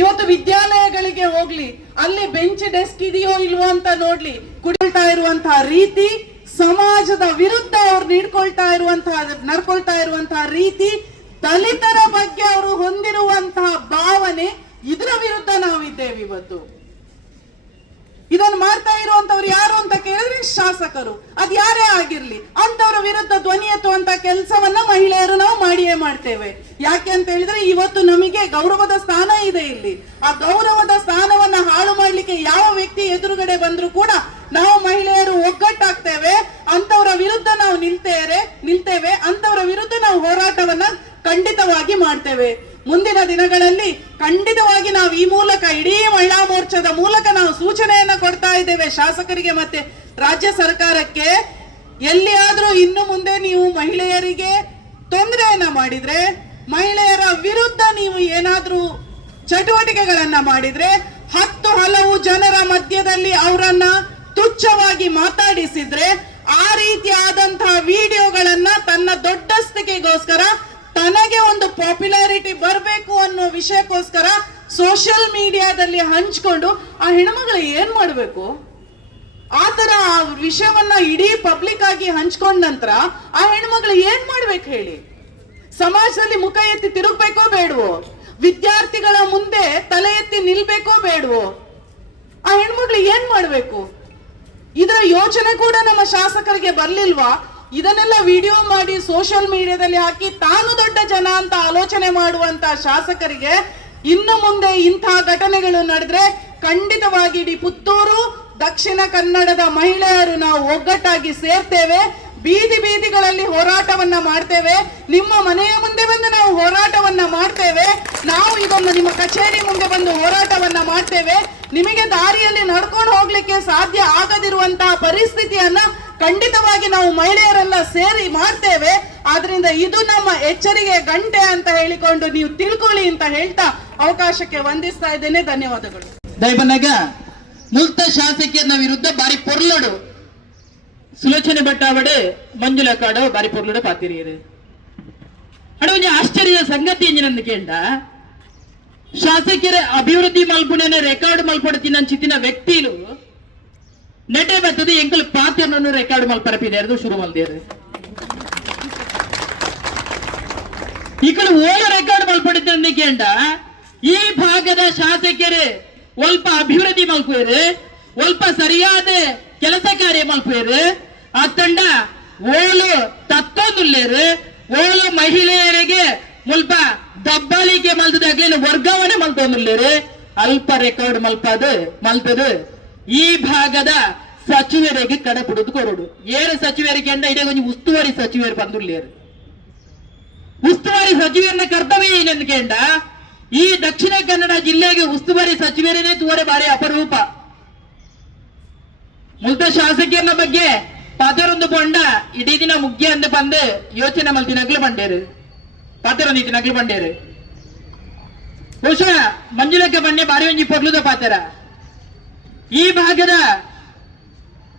ಇವತ್ತು ವಿದ್ಯಾಲಯಗಳಿಗೆ ಹೋಗ್ಲಿ, ಅಲ್ಲಿ ಬೆಂಚ್ ಡೆಸ್ಕ್ ಇದೆಯೋ ಇಲ್ವೋ ಅಂತ ನೋಡ್ಲಿ, ಕುಡಿತಾ ಇರುವಂತಹ ರೀತಿ, ಸಮಾಜದ ವಿರುದ್ಧ ಅವ್ರು ನಡ್ಕೊಳ್ತಾ ಇರುವಂತಹ ರೀತಿ, ದಲಿತರ ಬಗ್ಗೆ ಅವರು ಹೊಂದಿರುವಂತಹ ಭಾವನೆ, ಇದರ ವಿರುದ್ಧ ನಾವಿದ್ದೇವೆ ಇವತ್ತು. ಇದನ್ನು ಮಾಡ್ತಾ ಇರುವಂತವ್ರು ಯಾರು ಅಂತ ಕೇಳಿದ್ರೆ ಶಾಸಕರು, ಅದ್ ಯಾರೇ ಆಗಿರ್ಲಿ ಅಂತವ್ರ ವಿರುದ್ಧ ಧ್ವನಿ ಎತ್ತುವಂತ ಕೆಲಸವನ್ನ ಮಹಿಳೆಯರು ನಾವು ಮಾಡಿಯೇ ಮಾಡ್ತೇವೆ. ಯಾಕೆ ಅಂತ ಹೇಳಿದ್ರೆ ಇವತ್ತು ನಮಗೆ ಗೌರವದ ಸ್ಥಾನ ಇದೆ ಇಲ್ಲಿ. ಆ ಗೌರವದ ಸ್ಥಾನವನ್ನ ಹಾಳು ಮಾಡ್ಲಿಕ್ಕೆ ಯಾವ ವ್ಯಕ್ತಿ ಎದುರುಗಡೆ ಬಂದ್ರು ಕೂಡ ನಾವು ಮಹಿಳೆಯರು ಒಗ್ಗಟ್ಟಾಗ್ತೇವೆ. ಅಂತವರ ವಿರುದ್ಧ ನಾವು ನಿಲ್ತೇವೆ. ಅಂತವರ ವಿರುದ್ಧ ನಾವು ಹೋರಾಟವನ್ನ ಖಂಡಿತವಾಗಿ ಮಾಡ್ತೇವೆ. ಮುಂದಿನ ದಿನಗಳಲ್ಲಿ ಖಂಡಿತವಾಗಿ ನಾವು ಈ ಮೂಲಕ, ಇಡೀ ಮಹಿಳಾ ಮೋರ್ಚಾದ ಮೂಲಕ ನಾವು ಸೂಚನೆಯನ್ನ ಕೊಡ್ತಾ ಇದ್ದೇವೆ ಶಾಸಕರಿಗೆ ಮತ್ತೆ ರಾಜ್ಯ ಸರ್ಕಾರಕ್ಕೆ. ಎಲ್ಲಿಯಾದ್ರೂ ಇನ್ನು ಮುಂದೆ ನೀವು ಮಹಿಳೆಯರಿಗೆ ತೊಂದರೆಯನ್ನ ಮಾಡಿದ್ರೆ, ಮಹಿಳೆಯರ ವಿರುದ್ಧ ನೀವು ಏನಾದ್ರೂ ಚಟುವಟಿಕೆಗಳನ್ನ ಮಾಡಿದ್ರೆ, 10 ಹಲವು ಜನರ ಮಧ್ಯದಲ್ಲಿ ಅವರನ್ನ ತುಚ್ಛವಾಗಿ ಮಾತಾಡಿಸಿದ್ರೆ, ಆ ರೀತಿಯಾದಂತಹ ವಿಡಿಯೋಗಳನ್ನ ತನ್ನ ದೊಡ್ಡಸ್ತಿಕೆಗೋಸ್ಕರ, ತನಗೆ ಒಂದು ಪಾಪ್ಯುಲಾರಿಟಿ ಬರಬೇಕು ಅನ್ನೋ ವಿಷಯಕ್ಕೋಸ್ಕರ ಸೋಷಿಯಲ್ ಮೀಡಿಯಾದಲ್ಲಿ ಹಂಚ್ಕೊಂಡು ಆ ಹೆಣ್ಮಗಳು ಏನ್ ಮಾಡ್ಬೇಕು? ಆತರ ಆ ವಿಷಯವನ್ನ ಇಡೀ ಪಬ್ಲಿಕ್ ಆಗಿ ಹಂಚ್ಕೊಂಡ ನಂತರ ಆ ಹೆಣ್ಮಗಳು ಏನ್ ಮಾಡ್ಬೇಕು ಹೇಳಿ? ಸಮಾಜದಲ್ಲಿ ಮುಖ ಎತ್ತಿ ತಿರುಗ್ಬೇಕೋ ಬೇಡವೋ? ವಿದ್ಯಾರ್ಥಿಗಳ ಮುಂದೆ ತಲೆ ಎತ್ತಿ ನಿಲ್ಬೇಕೋ ಬೇಡವೋ? ಆ ಹೆಣ್ಮಗಳು ಏನ್ ಮಾಡ್ಬೇಕು? ಇದರ ಯೋಚನೆ ಕೂಡ ನಮ್ಮ ಶಾಸಕರಿಗೆ ಬರ್ಲಿಲ್ವಾ? ಇದನ್ನೆಲ್ಲ ವಿಡಿಯೋ ಮಾಡಿ ಸೋಷಿಯಲ್ ಮೀಡಿಯಾದಲ್ಲಿ ಹಾಕಿ ತಾನು ದೊಡ್ಡ ಜನ ಅಂತ ಆಲೋಚನೆ ಮಾಡುವಂತ ಶಾಸಕರಿಗೆ ಇನ್ನು ಮುಂದೆ ಇಂತಹ ಘಟನೆಗಳು ನಡೆದ್ರೆ ಖಂಡಿತವಾಗಿ ಇಡೀ ಪುತ್ತೂರು, ದಕ್ಷಿಣ ಕನ್ನಡದ ಮಹಿಳೆಯರು ನಾವು ಒಗ್ಗಟ್ಟಾಗಿ ಸೇರ್ತೇವೆ. ಬೀದಿಗಳಲ್ಲಿ ಹೋರಾಟವನ್ನ ಮಾಡ್ತೇವೆ. ನಿಮ್ಮ ಮನೆಯ ಮುಂದೆ ಬಂದು ನಾವು ಹೋರಾಟವನ್ನ ಮಾಡ್ತೇವೆ. ನಾವು ಇದನ್ನು ನಿಮ್ಮ ಕಚೇರಿ ಮುಂದೆ ಬಂದು ಹೋರಾಟವನ್ನ ಮಾಡ್ತೇವೆ. ನಿಮಗೆ ದಾರಿಯಲ್ಲಿ ನಡ್ಕೊಂಡು ಹೋಗ್ಲಿಕ್ಕೆ ಸಾಧ್ಯ ಆಗದಿರುವಂತಹ ಪರಿಸ್ಥಿತಿಯನ್ನ ಖಂಡಿತವಾಗಿ ನಾವು ಮಹಿಳೆಯರೆಲ್ಲ ಸೇರಿ ಮಾಡ್ತೇವೆ. ಆದ್ರಿಂದ ಇದು ನಮ್ಮ ಎಚ್ಚರಿಕೆ ಗಂಟೆ ಅಂತ ಹೇಳಿಕೊಂಡು ನೀವು ತಿಳ್ಕೊಳ್ಳಿ ಅಂತ ಹೇಳ್ತಾ ಅವಕಾಶಕ್ಕೆ ವಂದಿಸ್ತಾ ಇದ್ದೇನೆ. ಧನ್ಯವಾದಗಳು. ದೈವನಗ ಮುಕ್ತ ಶಾಸಕಿಯನ್ನ ವಿರುದ್ಧ ಬಾರಿ ಪೊರ್ಲಡು ಸುಲೋಚನೆ ಭಟ್ಟಾವಡೆ ಮಂಜುಳ ಕಾಡು ಬಾರಿ ಪೊರ್ಲಡು ಪಾತಿರಿಯರು. ಅಡ ಒಂಜಿ ಆಶ್ಚರ್ಯದ ಸಂಗತಿ ಎಂಜಿನಂದು ಕೇಂಡ ಶಾಸಕರ ಅಭಿವೃದ್ಧಿ ಮಲ್ಪುಣನ ರೆಕಾರ್ಡ್ ಮಲ್ಪಡ್ತೀನಿ ಅಂಚಿತ್ತಿನ ವ್ಯಕ್ತಿಲು ನೆಟೆ ಬರ್ತದೆ ಎಂಕಲ್ ಪಾತ್ರನನ್ನು ರೆಕಾರ್ಡ್ ಮಲ್ಪರಪಿದೆ ಶುರು ಮಲ್ದೇರು ಈಕಲು ಓಲ ರೆಕಾರ್ಡ್ ಮಲ್ಪಡಿದ್ದಂದು ಕೇಂಡ ಈ ಭಾಗದ ಶಾಸಕರು ಸ್ವಲ್ಪ ಅಭಿವೃದ್ಧಿ ಮಲ್ಪುವರು ಸ್ವಲ್ಪ ಸರಿಯಾದ ಕೆಲಸ ಕಾರ್ಯ ಮಲ್ಪುವರು ಆ ತಂಡ ಓಲು ತತ್ತೊಂದುಲ್ಲೇರು ಓಲು ಮಹಿಳೆಯರಿಗೆ ಮುಲ್ಪ ದಬ್ಬಾಳಿಕೆ ಮಲ್ತದಾಗ್ಲೇನು ವರ್ಗಾವಣೆ ಮಲ್ತೊಂದುಲ್ಲೇರು ಅಲ್ಪ ರೆಕಾರ್ಡ್ ಮಲ್ತದು ಈ ಭಾಗದ ಸಚಿವರಿಗೆ ಕಡೆ ಬಿಡುದು ಕೊರಡು ಏರು ಸಚಿವರಿಗೆ ಅಂಡ ಇಡೀ ಒಂದು ಉಸ್ತುವಾರಿ ಸಚಿವರು ಬಂದುಲ್ಲೇರು ಉಸ್ತುವಾರಿ ಸಚಿವರನ್ನ ಕರ್ತವ್ಯ ಏನೆಂದು ಕೇಂಡ ಈ ದಕ್ಷಿಣ ಕನ್ನಡ ಜಿಲ್ಲೆಗೆ ಉಸ್ತುವಾರಿ ಸಚಿವರೇ ತೂವರೆ ಬಾರಿ ಅಪರೂಪ ಮುಲ್ತ ಶಾಸಕಿಯರ ಬಗ್ಗೆ ಪಾತ್ರೊಂದು ಪೊಂಡ ಇಡೀ ದಿನ ಮುಗ್ಯ ಅಂದ ಬಂದು ಯೋಚನೆ ಮಲ್ತಿ ನಗ್ಲು ಬಂಡೇರು ಪಾತ್ರೊಂದಿತ್ತು ನಗ್ಲು ಬಂಡೇರು ಬಹುಶಃ ಮಂಜುಳಕ್ಕೆ ಬನ್ನೆ ಬಾರಿ ಒಂಜಿ ಪೊರ್ಲುದ ಪಾತ್ರ ಈ ಭಾಗದ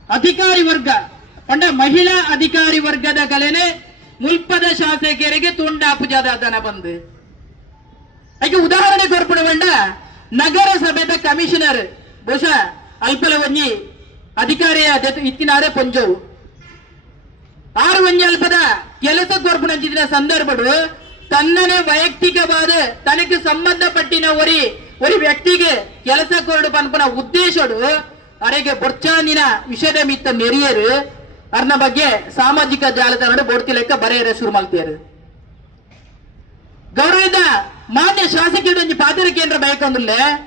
ಅಧಿಕಾರಿ ವರ್ಗ ಪಂಡ ಮಹಿಳಾ ಅಧಿಕಾರಿ ವರ್ಗದ ಕಲೆನೆ ಮುಲ್ಪದ ಶಾಸಕರಿಗೆ ತುಂಡಾಪುಜಾದ ದನ ಬಂದು ಅದಕ್ಕೆ ಉದಾಹರಣೆ ಕೊರ್ಪಣ ಬಂಡ ನಗರಸಭೆದ ಕಮಿಷನರ್ ಬಹುಶಃ ಅಲ್ಪಲ ಒಂಜಿ ಅಧಿಕಾರಿಯ ಇತ್ತಿನಾರೆ ಪೊಂಜವು ಆರು ಒಂಜಿ ಅಲ್ಪದ ಕೆಲಸ ಕೊರ್ಪಣ ಸಂದರ್ಭಡು ತನ್ನನೇ ವೈಯಕ್ತಿಕವಾದ ತನಗೆ ಸಂಬಂಧಪಟ್ಟಿನ ಒರಿ ವ್ಯಕ್ತಿಗೆ ಕೆಲಸ ಕೊರಡು ಪನ್ಪನ ಉದ್ದೇಶಡು ಅರೆಗೆ ಬೊರ್ಚಾಂದಿನ ವಿಷಯದ ಮಿತ್ತ ನೆರಿಯರು ಅರ್ನ ಬಗ್ಗೆ ಸಾಮಾಜಿಕ ಜಾಲತಾಣ ಬೋಡ್ತಿ ಲೆಕ್ಕ ಬರೆಯರೆ ಶುರು ಮಾಡ್ತಿಯಾರು ಗೌರವದ ಮಾನ್ಯ ಶಾಸಕರ ಒಂಜಿ ಪಾತ್ರ ಕೇಂದ್ರ ಬಯಕೊಂದುಲ್ಲೆ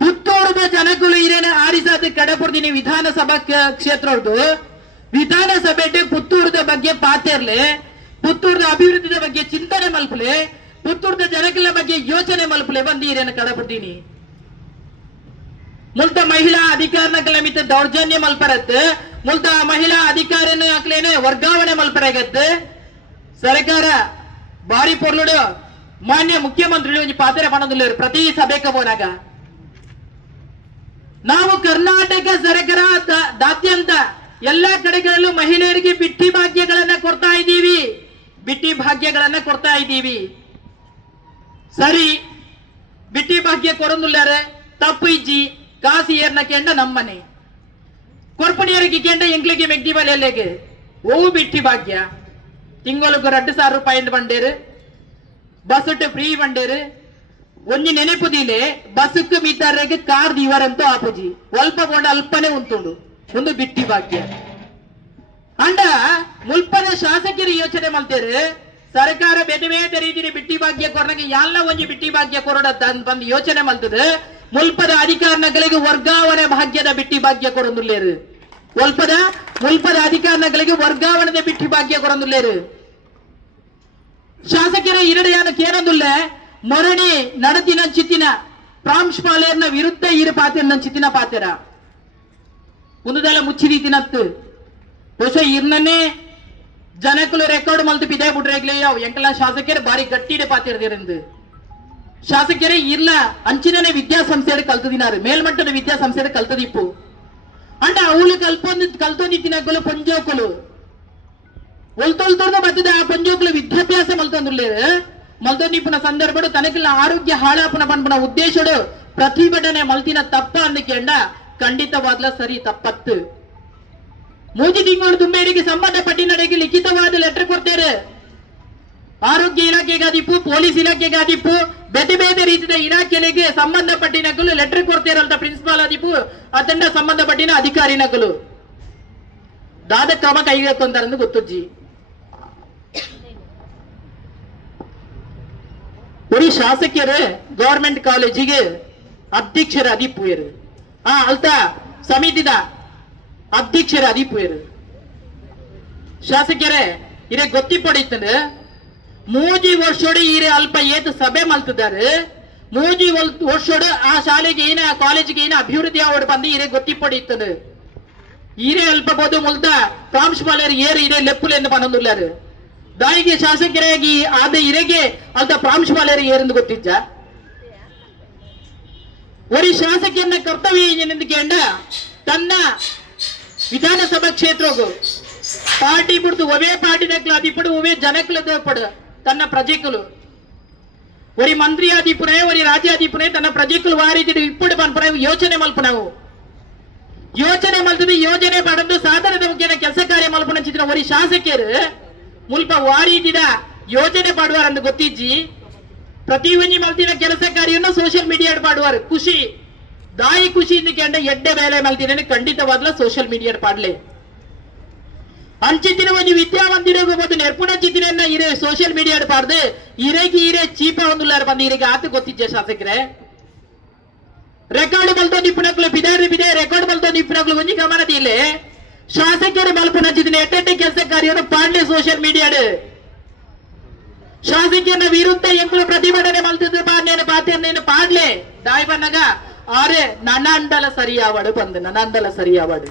ಪುತ್ತೂರದ ಜನಕುಲು ಇರೇನ ಆರಿಸಾದ ಕಡಪುರ್ದಿನಿ ವಿಧಾನಸಭಾ ಕ್ಷೇತ್ರದ್ದು ವಿಧಾನಸಭೆ ಪುತ್ತೂರದ ಬಗ್ಗೆ ಪಾತಿರ್ಲೆ ಪುತ್ತೂರದ ಅಭಿವೃದ್ಧಿದ ಬಗ್ಗೆ ಚಿಂತನೆ ಮಲ್ಪಲೆ ಪುತ್ತೂರದ ಜನಕಲ ಬಗ್ಗೆ ಯೋಚನೆ ಮಲ್ಪಲೆ ಬಂದು ಇರೇನ ಕಡಪುರ್ದಿನಿ ಮುಲ್ತ ಮಹಿಳಾ ಅಧಿಕಾರನ ಕಲಮಿತ ದೌರ್ಜನ್ಯ ಮಲ್ಪರತ್ತೆ ಮುಲ್ತ ಮಹಿಳಾ ಅಧಿಕಾರನ ಹಾಕ್ಲೇನೆ ವರ್ಗಾವಣೆ ಮಲ್ಪರಾಗತ್ತೆ ಸರ್ಕಾರ ಬಾರಿ ಪೊರ್ಲುಡು ಮಾನ್ಯ ಮುಖ್ಯಮಂತ್ರಿಗಳು ಒಂಜಿ ಪಾತ್ರ ಪಣದಿಲ್ಲ ಪ್ರತಿ ಸಭೆಗೆ ಹೋದಾಗ ನಾವು ಕರ್ನಾಟಕ ಸರ್ಕಾರ ದಾದ್ಯಂತ ಎಲ್ಲಾ ಕಡೆಗಳಲ್ಲೂ ಮಹಿಳೆಯರಿಗೆ ಬಿಟ್ಟಿ ಭಾಗ್ಯಗಳನ್ನ ಕೊಡ್ತಾ ಇದ್ದೀವಿ ಸರಿ ಬಿಟ್ಟಿ ಭಾಗ್ಯ ಕೊರೊಂದುಲ್ಲಾರೆ ತಪ್ಪು ಇಜ್ಜಿ ಕಾಸಿ ಏರ್ನ ಕೇಂಡ ನಮ್ಮನೆ ಕೊರ್ಪಣಿಯರಿಗೆ ಕೇಂಡ ಎಂಕ್ಲಿಗೆ ಮೆಗ್ದಿವಲ್ ಎಲ್ಲೆಗೆ ಓವು ಬಿಟ್ಟಿ ಭಾಗ್ಯ ತಿಂಗಳಿಗೆ 2,000 ರೂಪಾಯಿ ಬಂಡೇರು ಬಸ್ ಫ್ರೀ ಬಂಡೇರು ಒಂಜಿ ನೆನೆಪುದಿಲೆ ಬಸ್ಕ್ ಮಿದ್ದಾರಿಗೆ ಕಾರ್ ದಿವರಂತೂ ಆಪುಜಿ ಅಲ್ಪ ಕೊಂಡ ಅಲ್ಪನೆ ಉಂಟುಂಡು ಒಂದು ಬಿಟ್ಟಿ ಭಾಗ್ಯ ಅಂಡ ಮುಲ್ಪದ ಶಾಸಕರು ಯೋಚನೆ ಮಾಡ್ತೇರೆ ಸರ್ಕಾರ ಬೇರೆ ಬೇರೆ ರೀತಿಯ ಬಿಟ್ಟಿ ಭಾಗ್ಯ ಕೊರನಗೆ ಎಲ್ಲ ಒಂಜಿ ಬಿಟ್ಟಿ ಭಾಗ್ಯ ಕೊರಡ ಬಂದು ಯೋಚನೆ ಮಾಡ್ತದೆ ಮುಲ್ಪದ ಅಧಿಕಾರಗಳಿಗೆ ವರ್ಗಾವಣೆ ಭಾಗ್ಯದ ಬಿಟ್ಟಿ ಭಾಗ್ಯ ಕೊರೊಂದುಲ್ಲೇರು ಮುಲ್ಪದ ಅಧಿಕಾರಗಳಿಗೆ ವರ್ಗಾವಣೆ ಬಿಟ್ಟಿ ಭಾಗ್ಯ ಕೊರೊಂದುಲ್ಲೇರು ಶಾಸಕರ ಇರಡೆಯಾನ ಕೇರೊಂದುಲ್ಲೆ ಮೊರಣಿ ನಡತಿನ ಚಿತ್ತಿನ ಪ್ರಾಂಶುಪಾಲರ್ನ ವಿರುದ್ಧ ಇರು ಪಾತ್ರ ಚಿತ್ತಿನ ಪಾತ್ರ ಒಂದುದೆಲ್ಲ ಮುಚ್ಚಿ ರೀತಿನತ್ತು ಬಹುಶಃ ಇರ್ನೇ ಜನಕಲು ರೆಕಾರ್ಡ್ ಮಲ್ತು ಪಿದೆ ಬಿಟ್ರೆ ಯಾವ ಎಂಕಲ ಶಾಸಕರು ಬಾರಿ ಗಟ್ಟಿಡೆ ಪಾತಿರ್ದಿರಂದು ಶಾಸಕರೇ ಇಲ್ಲ ಅಂಚಿನೇ ವಿದ್ಯಾಸಂಸ್ಥೆ ಕಲ್ತದಿನಾರು ಮೇಲ್ಮಟ್ಟದ ವಿದ್ಯಾಸಂಸ್ಥೆ ಕಲ್ತದಿಪ್ಪು ಅಂಡ ಅವಳು ಕಲ್ತೊಂದಿತ್ತಿನಗಳು ಪಂಜೋಕಲು ಒಲ್ತೊಲ್ತೊಂದ ಬರ್ತದೆ ಆ ಪಂಜೋಕಲು ವಿದ್ಯಾಭ್ಯಾಸ ಮಲ್ತೊಂದಿಪ್ಪನ ಸಂದರ್ಭಡು ತನಕಿಲ್ಲ ಆರೋಗ್ಯ ಹಾಳಾಪನ ಪನ್ಪನ ಉದ್ದೇಶಡು ಪ್ರತಿಭಟನೆ ಮಲ್ತಿನ ತಪ್ಪ ಅಂದಕೇಂಡ ಖಂಡಿತವಾದ್ಲ ಸರಿ ತಪ್ಪತ್ತು ಮೂಜಿ ತಿಂಗಳು ತುಂಬೇರಿಗೆ ಸಂಬಂಧಪಟ್ಟಿನಡೆಗೆ ಲಿಖಿತವಾದ ಲೆಟರ್ ಕೊಡ್ತಾರೆ ಆರೋಗ್ಯ ಇಲಾಖೆಗಾದಿಪ್ಪು ಪೊಲೀಸ್ ಇಲಾಖೆಗಾದಿಪ್ಪು ಬೇರೆ ಬೇರೆ ರೀತಿಯ ಇಲಾಖೆಗಳಿಗೆ ಸಂಬಂಧಪಟ್ಟಿನಗಳು ಲೆಟರ್ ಕೊಡ್ತಾರಂತ ಪ್ರಿನ್ಸಿಪಾಲ್ ಆದಿಪ್ಪು ಅದಂಡ ಸಂಬಂಧಪಟ್ಟಿನ ಅಧಿಕಾರಿನಗಳು ದಾದ ಕ್ರಮ ಕೈಗೆತ್ತಂತಾರಂದು ಗೊತ್ತುಜ್ಜಿ ಒರಿ ಶಾಸಕರು ಗವರ್ಮೆಂಟ್ ಕಾಲೇಜಿಗೆ ಅಧ್ಯಕ್ಷರ ಅದಿಪ್ಪುಯರು ಅಲ್ತ ಸಮಿತಿದ ಅಧ್ಯಕ್ಷರ ಅದಿಪ್ಪುಯರು ಶಾಸಕರೇ ಇರೇ ಗೊತ್ತಿಪಡಿತಂದ್ರೆ ಮೂಜಿ ವರ್ಷೋಡು ಇರೇ ಅಲ್ಪ ಏತು ಸಭೆ ಮಲ್ತಿದ್ದಾರೆ ಮೂಜಿ ವರ್ಷೋಡು ಆ ಶಾಲೆಗೆ ಏನ ಕಾಲೇಜಿಗೆ ಏನ ಅಭಿವೃದ್ಧಿ ಆವಡ್ ಬಂದು ಇರೇ ಗೊತ್ತಿಪಡಿತಂದ್ರೆ ಇರೇ ಅಲ್ಪ ಬೋದು ಮುಲ್ತ ಪ್ರಾಂಶುಪಾಲರು ಏರು ಇರೇ ಲೆಪ್ಪುಲು ಎಂದು ಪನ್ನೊಂದುಲ್ಲಾರು ದಾಯಿಗೆ ಶಾಸಕರಾಗಿ ಆದ ಇರೆಗೆ ಅಲ್ದ ಪ್ರಾಂಶುಪಾಲರು ಏರೆಂದು ಗೊತ್ತಿಜ್ಜ ಒರಿ ಶಾಸಕಿಯನ್ನ ಕರ್ತವ್ಯ ಏನೆಂದು ಕೇಂಡ ತನ್ನ ವಿಧಾನಸಭಾ ಕ್ಷೇತ್ರಗೂ ಪಾರ್ಟಿ ಬಿಡ್ದು ಒವೇ ಪಾರ್ಟಿನಕ್ಲು ಅದಿಪಡು ಒವೇ ಜನಕ್ಲು ಪಡು ತನ್ನ ಪ್ರಜೆಗಳು ಒರಿ ಮಂತ್ರಿ ಆದಿಪುನೆ ಒರಿ ರಾಜ್ಯಾಧಿಪುನೆ ತನ್ನ ಪ್ರಜೆಗಳು ವಾರೀತಿ ಇಪ್ಪಡು ಪನ್ಪುನ ಯೋಚನೆ ಮಲ್ಪನವು ಯೋಚನೆ ಮಲ್ತದ ಯೋಜನೆ ಪಡೆದು ಸಾಧನದ ಮುಖ್ಯನ ಕೆಲಸ ಕಾರ್ಯ ಮಲ್ಪನ ಚಿತ್ರ ಒರಿ ಶಾಸಕರು ಮುಲ್ಪ ವಾರೀತಿದ ಯೋಜನೆ ಪಾಡುವಾರಂದು ಗೊತ್ತಿಜ್ಜಿ ಪ್ರತಿ ಒಂಜಿ ಮಲ್ತಿನ ಕೆಲಸ ಕಾರ್ಯವನ್ನು ಸೋಷಿಯಲ್ ಮೀಡಿಯಾ ಪಾಡುವಾರು ಖುಷಿ ದಾಯಿ ಖುಷಿ ಇಂದ ಎಡ್ಡೆ ಬೇಲೆ ಮಲ್ತಿನ ಖಂಡಿತವಾದ್ಲ ಸೋಷಿಯಲ್ ಮೀಡಿಯಾ ಪಾಡ್ಲೆ ಅಂಚಿತ್ತಿನ ಒಂದು ವಿದ್ಯಾವಂತಿರೋಗ ಒಂದು ನೆರ್ಪುಣ ಚಿತ್ತಿನ ಇರೇ ಸೋಷಿಯಲ್ ಮೀಡಿಯಾ ಪಾಡ್ದು ಇರೇಗಿ ಇರೇ ಚೀಪ ಒಂದುಲ್ಲಾರ ಬಂದು ಇರಿಗೆ ಆತ ಗೊತ್ತಿದ್ದೆ ಶಾಸಕರೇ ರೆಕಾರ್ಡ್ ಮಲ್ತೋ ನಿಪುಣಗಳು ಬಿದೆ ರೆಕಾರ್ಡ್ ಮಲ್ತೋ ನಿಪುಣಗಳು ಒಂಜಿ ಗಮನದ ಇಲ್ಲೇ ಶಾಸಕರು ಮಲ್ಪುಣ ಚಿತ್ತಿನ ಎಟ್ಟೆಟ್ಟೆ ಕೆಲಸ ಕಾರ್ಯವನ್ನು ಪಾಡ್ಲೆ ಸೋಷಿಯಲ್ ಮೀಡಿಯಾ ಶಾಸಕರ ವಿರುದ್ಧ ಎಂಕುಲು ಪ್ರತಿಭಟನೆ ಮಲ್ತದ್ದು ಪಾತೇನು ಪಾಡ್ಲೆ ದಾಯಿ ಬನ್ನಗ ಆರೆ ನನಾಂಡಲ ಸರಿಯಾವಡು ಬಂದು ನನಾಂಡಲ ಸರಿಯಾವಡು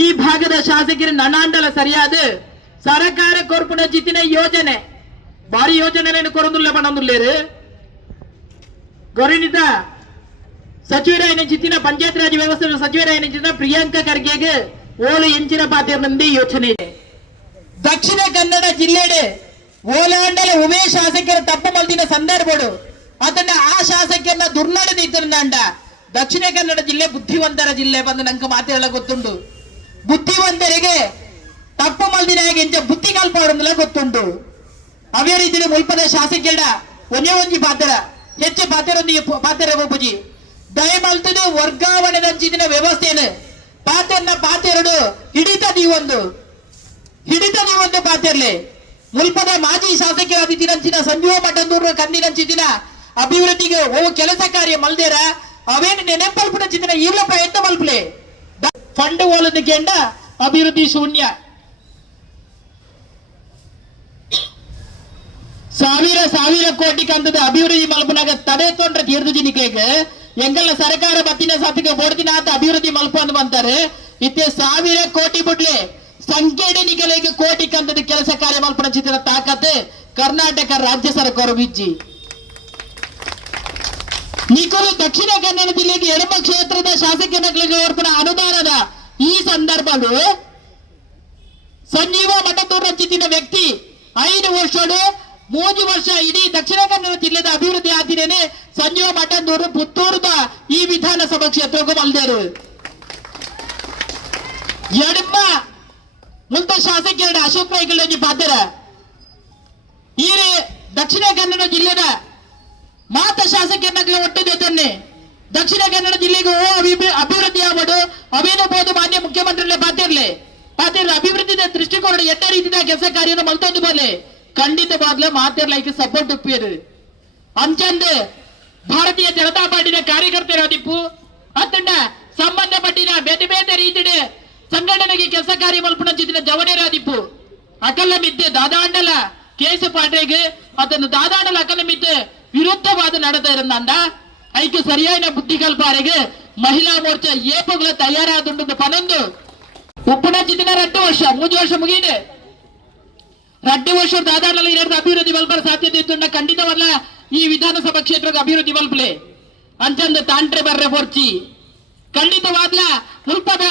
ಈ ಭಾಗದ ಶಾಸಕರು ನನಾಂಡಲ ಸರಿಯಾದ ಸರಕಾರ ಕೊರ್ಪುನ ಜಿತ್ತಿನ ಯೋಜನೆ ಭಾರಿ ಯೋಜನೆ ಕೊರೊಂದುಲ್ಲ ಬಣ್ಣಂದುಲ್ಲೇರು ಗೌರವಿತ ಸಚಿವರಾಯನ ಜಿತ್ತಿನ ಪಂಚಾಯತ್ ರಾಜ್ ವ್ಯವಸ್ಥೆ ಸಚಿವರಾಯನ ಜಿತ್ತಿನ ಪ್ರಿಯಾಂಕಾ ಖರ್ಗೆಗೆ ಓಲು ಎಂಚಿನ ಪಾತ್ರ ಯೋಚನೆ ಇದೆ ದಕ್ಷಿಣ ಕನ್ನಡ ಜಿಲ್ಲೆಡೆ ಓಲಾಂಡಲ ಉಮೇ ಶಾಸಕರ ತಪ್ಪು ಮಲ್ತಿನ ಸಂದರ್ಭಗಳು ಅದನ್ನ ಆ ಶಾಸಕರನ್ನ ದುರ್ನಡೆದಿದ್ದಂಡ ದಕ್ಷಿಣ ಕನ್ನಡ ಜಿಲ್ಲೆ ಬುದ್ಧಿವಂತರ ಜಿಲ್ಲೆ ಬಂದು ನಂಗೆ ಮಾತೇಳ ಗೊತ್ತುಂಟು ಬುದ್ಧಿವಂತರಿಗೆ ತಪ್ಪು ಮಲ್ದಿನ ಎಂಚ ಬುದ್ಧಿ ಕಲ್ಪಾಡುದಿಲ್ಲ ಗೊತ್ತುಂಟು ಅವೇ ರೀತಿ ಮುಲ್ಪದ ಶಾಸಕರ ಒಂದೇ ಒಂಜಿ ಪಾತ್ರ ಹೆಚ್ಚು ಪಾತ್ರ ಒಬ್ಬುಜಿ ದಯ ಮಲ್ತದು ವರ್ಗಾವಣೆ ದಂಚಿನ ವ್ಯವಸ್ಥೆಯನ್ನು ಪಾತೆರಡು ಹಿಡಿತ ನೀವೊಂದು ಪಾತಿರ್ಲೆ ಮುಲ್ಪದ ಮಾಜಿ ಶಾಸಕರಾದಿತ್ತಿನ ಸಂಜೀವ ಮಠಂದೂರು ಕಂದಿನಂಚಿನ ಅಭಿವೃದ್ಧಿಗೆ ಓ ಕೆಲಸ ಕಾರ್ಯ ಮಲ್ದೇರ ಅವೇನು ನೆನಪಲ್ಪನ ಚಿತ್ರ ಈಗಲ ಪ್ರಯತ್ನ ಮಲ್ಪಲೆ ಫಂಡ್ ಓಲದ ಕೆಂಡ ಅಭಿವೃದ್ಧಿ ಶೂನ್ಯ ಸಾವಿರ ಕೋಟಿ ಕಂತದ ಅಭಿವೃದ್ಧಿ ಮಲ್ಪನಾಗ ತಡೆ ತೊಂಡ್ರೆ ತೀರ್ದುಜಿನಿಕೆಗೆ ಎಂಗಲ್ಲ ಸರ್ಕಾರ ಬತ್ತಿನ ಸತ್ತಿಗೆ ಬೋಡ್ತಿನ ಆತ ಅಭಿವೃದ್ಧಿ ಮಲ್ಪ ಅಂತ ಬಂತಾರೆ ಇತ್ತೆ 1000 ಕೋಟಿ ಬಿಡ್ಲೆ ಸಂಖ್ಯೆಗೆ ಕೋಟಿ ಕಂತದ ಕೆಲಸ ಕಾರ್ಯ ಮಲ್ಪನ ಚಿತ್ರ ತಾಕತ್ ಕರ್ನಾಟಕ ರಾಜ್ಯ ಸರ್ಕಾರ ಬಿಜ್ಜಿ ನಿಖಲು ದಕ್ಷಿಣ ಕನ್ನಡ ಜಿಲ್ಲೆಗೆ ಎಡಮ ಕ್ಷೇತ್ರದ ಶಾಸಕರಿಗೆ ಅರ್ಪಣ ಅನುದಾನದ ಈ ಸಂದರ್ಭಗಳು ಸಂಜೀವ ಮಠದೂರು ರಚಿತಿನ ವ್ಯಕ್ತಿ 5 ವರ್ಷಗಳು 3 ವರ್ಷ ಇಡೀ ದಕ್ಷಿಣ ಕನ್ನಡ ಜಿಲ್ಲೆದ ಅಭಿವೃದ್ಧಿ ಆತಿನೇನೆ ಸಂಜೀವ ಮಠದೂರು ಪುತ್ತೂರದ ಈ ವಿಧಾನಸಭಾ ಕ್ಷೇತ್ರಕ್ಕೂ ಮಲ್ದೇರು ಎಡಮ ಮುಂತ ಶಾಸಕರ ಅಶೋಕ್ ರೈಕಲ್ ಪಾತ್ರ ಈ ದಕ್ಷಿಣ ಕನ್ನಡ ಜಿಲ್ಲೆದ ಮಾತ ಶಾಸಕರನ್ನ ಒಟ್ಟಿದೆ ತನ್ನೆ ದಕ್ಷಿಣ ಕನ್ನಡ ಜಿಲ್ಲೆಗೆ ಅಭಿವೃದ್ಧಿ ಆಗೋದು ಅವೇನಬಹುದು ಮಾನ್ಯ ಮುಖ್ಯಮಂತ್ರಿ ಪಾತಿರ್ಲೆ ಅಭಿವೃದ್ಧಿ ದೃಷ್ಟಿಕೋನ ಎಟ್ಟ ರೀತಿಯ ಕೆಲಸ ಕಾರ್ಯವನ್ನು ಮಲ್ತೊಂದು ಬೋಲೆ ಖಂಡಿತವಾಗ್ಲೂ ಮಾತಿರ್ಲೈಕೆ ಸಪೋರ್ಟ್ ಉಪ್ಪಿಯರು ಅಂಚಂದು ಭಾರತೀಯ ಜನತಾ ಪಾರ್ಟಿನ ಕಾರ್ಯಕರ್ತರಾದಿಪ್ಪು ಅತ್ತಂಡ ಸಂಬಂಧಪಟ್ಟಿನ ಬೇತೆ ಬೇತೆ ರೀತಿಯ ಸಂಘಟನೆಗೆ ಕೆಲಸ ಕಾರ್ಯ ಮಲ್ಪನ ಚಿತ್ರ ಜವನೇರಾದಿಪ್ಪು ಅಕಲ್ಲ ಮಿತ್ತೆ ದಾದಾಂಡಲ ಕೇಸು ಪಾಟೆಗೆ ಅದನ್ನು ದಾದಾಂಡಲ ಅಕಲ್ಲ ಮಿತ್ತೆ ವಿರುದ್ಧವಾದ ನಡೆದ ಇರಂದ ಐಕ್ಯ ಸರಿಯಾದ ಬುದ್ಧಿ ಕಲ್ಪಾರೆಗೆ ಮಹಿಳಾ ಮೋರ್ಚಾ ಏಪಗಳ ತಯಾರಾದುಂಡು ಪನೊಂದು ಉಪ್ಪುನ ಚಿತ್ರ 2 ವರ್ಷ 3 ವರ್ಷ ಮುಗಿಯಿದೆ 2 ವರ್ಷ ದಾದಾಂಡಲ ಇರೋದು ಅಭಿವೃದ್ಧಿ ಮಲ್ಪರ ಸಾಧ್ಯತೆ ಇತ್ತು ಖಂಡಿತವಲ್ಲ ಈ ವಿಧಾನಸಭಾ ಕ್ಷೇತ್ರದ ಅಭಿವೃದ್ಧಿ ಮಲ್ಪಲೆ ಅಂಚಂದ ತಾಂಟ್ರೆ ಬರ್ರೆ ಹೊರ್ಚಿ ಖಂಡಿತವಾದ್ಲ ಮುಲ್ಪದ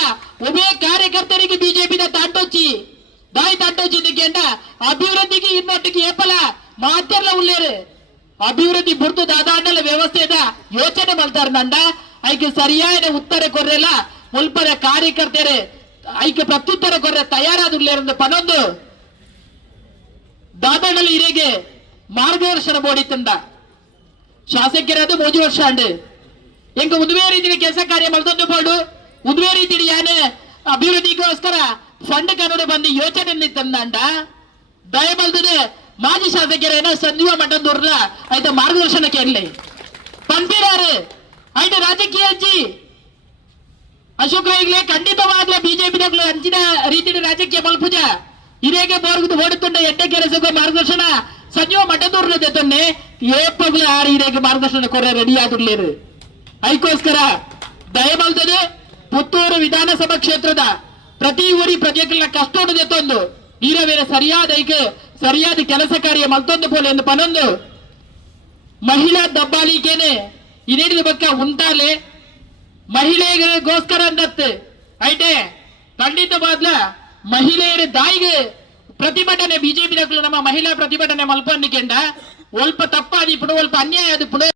ಒಬ್ಬೇ ಕಾರ್ಯಕರ್ತರಿಗೆ ಬಿಜೆಪಿದ ತಾಂಟೋಚಿ ದಾಯಿ ತಾಂಟೋಚಿ ಅಭಿವೃದ್ಧಿಗೆ ಇನ್ನೊಟ್ಟಿಗೆ ಏಪಲ ಮಾತೆಲ್ಲ ಉಳ್ಳೇರು ಅಭಿವೃದ್ಧಿ ಬುರ್ತು ದಾದಾಂಡಲ ವ್ಯವಸ್ಥೆದ ಯೋಚನೆ ಮಲ್ತಾರ ನಂಡ ಐಕೆ ಸರಿಯಾದ ಉತ್ತರ ಕೊರ್ರೆಲ್ಲ ಮುಲ್ಪದ ಕಾರ್ಯಕರ್ತರೆ ಐಕೆ ಪ್ರತ್ಯುತ್ತರ ಕೊರ್ರೆ ತಯಾರಾದ ಉಳ್ಳೇರು ಪನೊಂದು ದಾದಾಂಡಲ ಇರೆಗೆ ಮಾರ್ಗದರ್ಶನ ಬೋಡಿತ್ತಂಡ ಶಾಸಕರದು 3 ವರ್ಷ ಅಂಡು ಎಂಗ ಉದ್ವೇ ರೀತಿಯ ಕೆಲಸ ಕಾರ್ಯ ಮಲ್ತೊಂದು ಬೋಡು ಉದ್ವೇ ರೀತಿ ಯಾನೆ ಅಭಿವೃದ್ಧಿಗೋಸ್ಕರ ಫಂಡ್ ಕನ್ನಡ ಬಂದು ಯೋಚನೆ ತಂದಂಡ ದಯ ಮಲ್ತದೆ ಮಾಜಿ ಶಾಸಕರೇನ ಸಂಜೀವ ಮಠದೂರ್ನ ಆಯ್ತ ಮಾರ್ಗದರ್ಶನಕ್ಕೆ ಇರಲಿ ಪಂಪಿರಾರು ಆಯ್ತ ರಾಜಕೀಯ ಹಚ್ಚಿ ಅಶೋಕ್ ರೈಗ್ಲೆ ಖಂಡಿತವಾಗ್ಲೂ ಬಿಜೆಪಿ ಹಂಚಿನ ರೀತಿಯ ರಾಜಕೀಯ ಮಲ್ಪುಜ ಇದೇಗೆ ಬೋರ್ಗದು ಓಡುತ್ತಂಡ ಎಡ್ಡೆ ಕೆಲಸಕ್ಕೆ ಮಾರ್ಗದರ್ಶನ ಸಂಜೀವ ಮಠದೂರ್ನ ಜೊತೆ ಏಪಗ್ಲು ಆರು ಇರೇಗೆ ಮಾರ್ಗದರ್ಶನ ಕೊರ ರೆಡಿ ಆದಿರ್ಲೇರು ಅದಕ್ಕೋಸ್ಕರ ದಯಮಲ್ತದೆ ಪುತ್ತೂರು ವಿಧಾನಸಭಾ ಕ್ಷೇತ್ರದ ಪ್ರತಿ ಊರಿ ಪ್ರಜೆಗಳ ಕಷ್ಟೋಡು ತಂದು ನೀರವೇರ ಸರಿಯಾದ ಕೆಲಸ ಕಾರ್ಯ ಮಲ್ತೊಂದು ಪೋಲೆ ಎಂದು ಪನೊಂದು ಮಹಿಳಾ ದಬ್ಬಾಳಿಕೆನೆ ಇನ್ನೇಡಿದ ಬಕ್ಕ ಉಂಟಾಲೆ ಮಹಿಳೆಯರಿಗೋಸ್ಕರ ಅಂದತ್ತೆ ಐಟೆ ಖಂಡಿತವಾದ್ಲ ಮಹಿಳೆಯರ ದಾಯಿಗೆ ಪ್ರತಿಭಟನೆ ಬಿಜೆಪಿ ನಮ್ಮ ಮಹಿಳಾ ಪ್ರತಿಭಟನೆ ಮಲ್ಪನ್ನಿಕೆಂಡ ಒಲ್ಪ ತಪ್ಪಾದಿ ಪುಡು ಒಲ್ಪ ಅನ್ಯಾಯ ಅದು ಪುಡು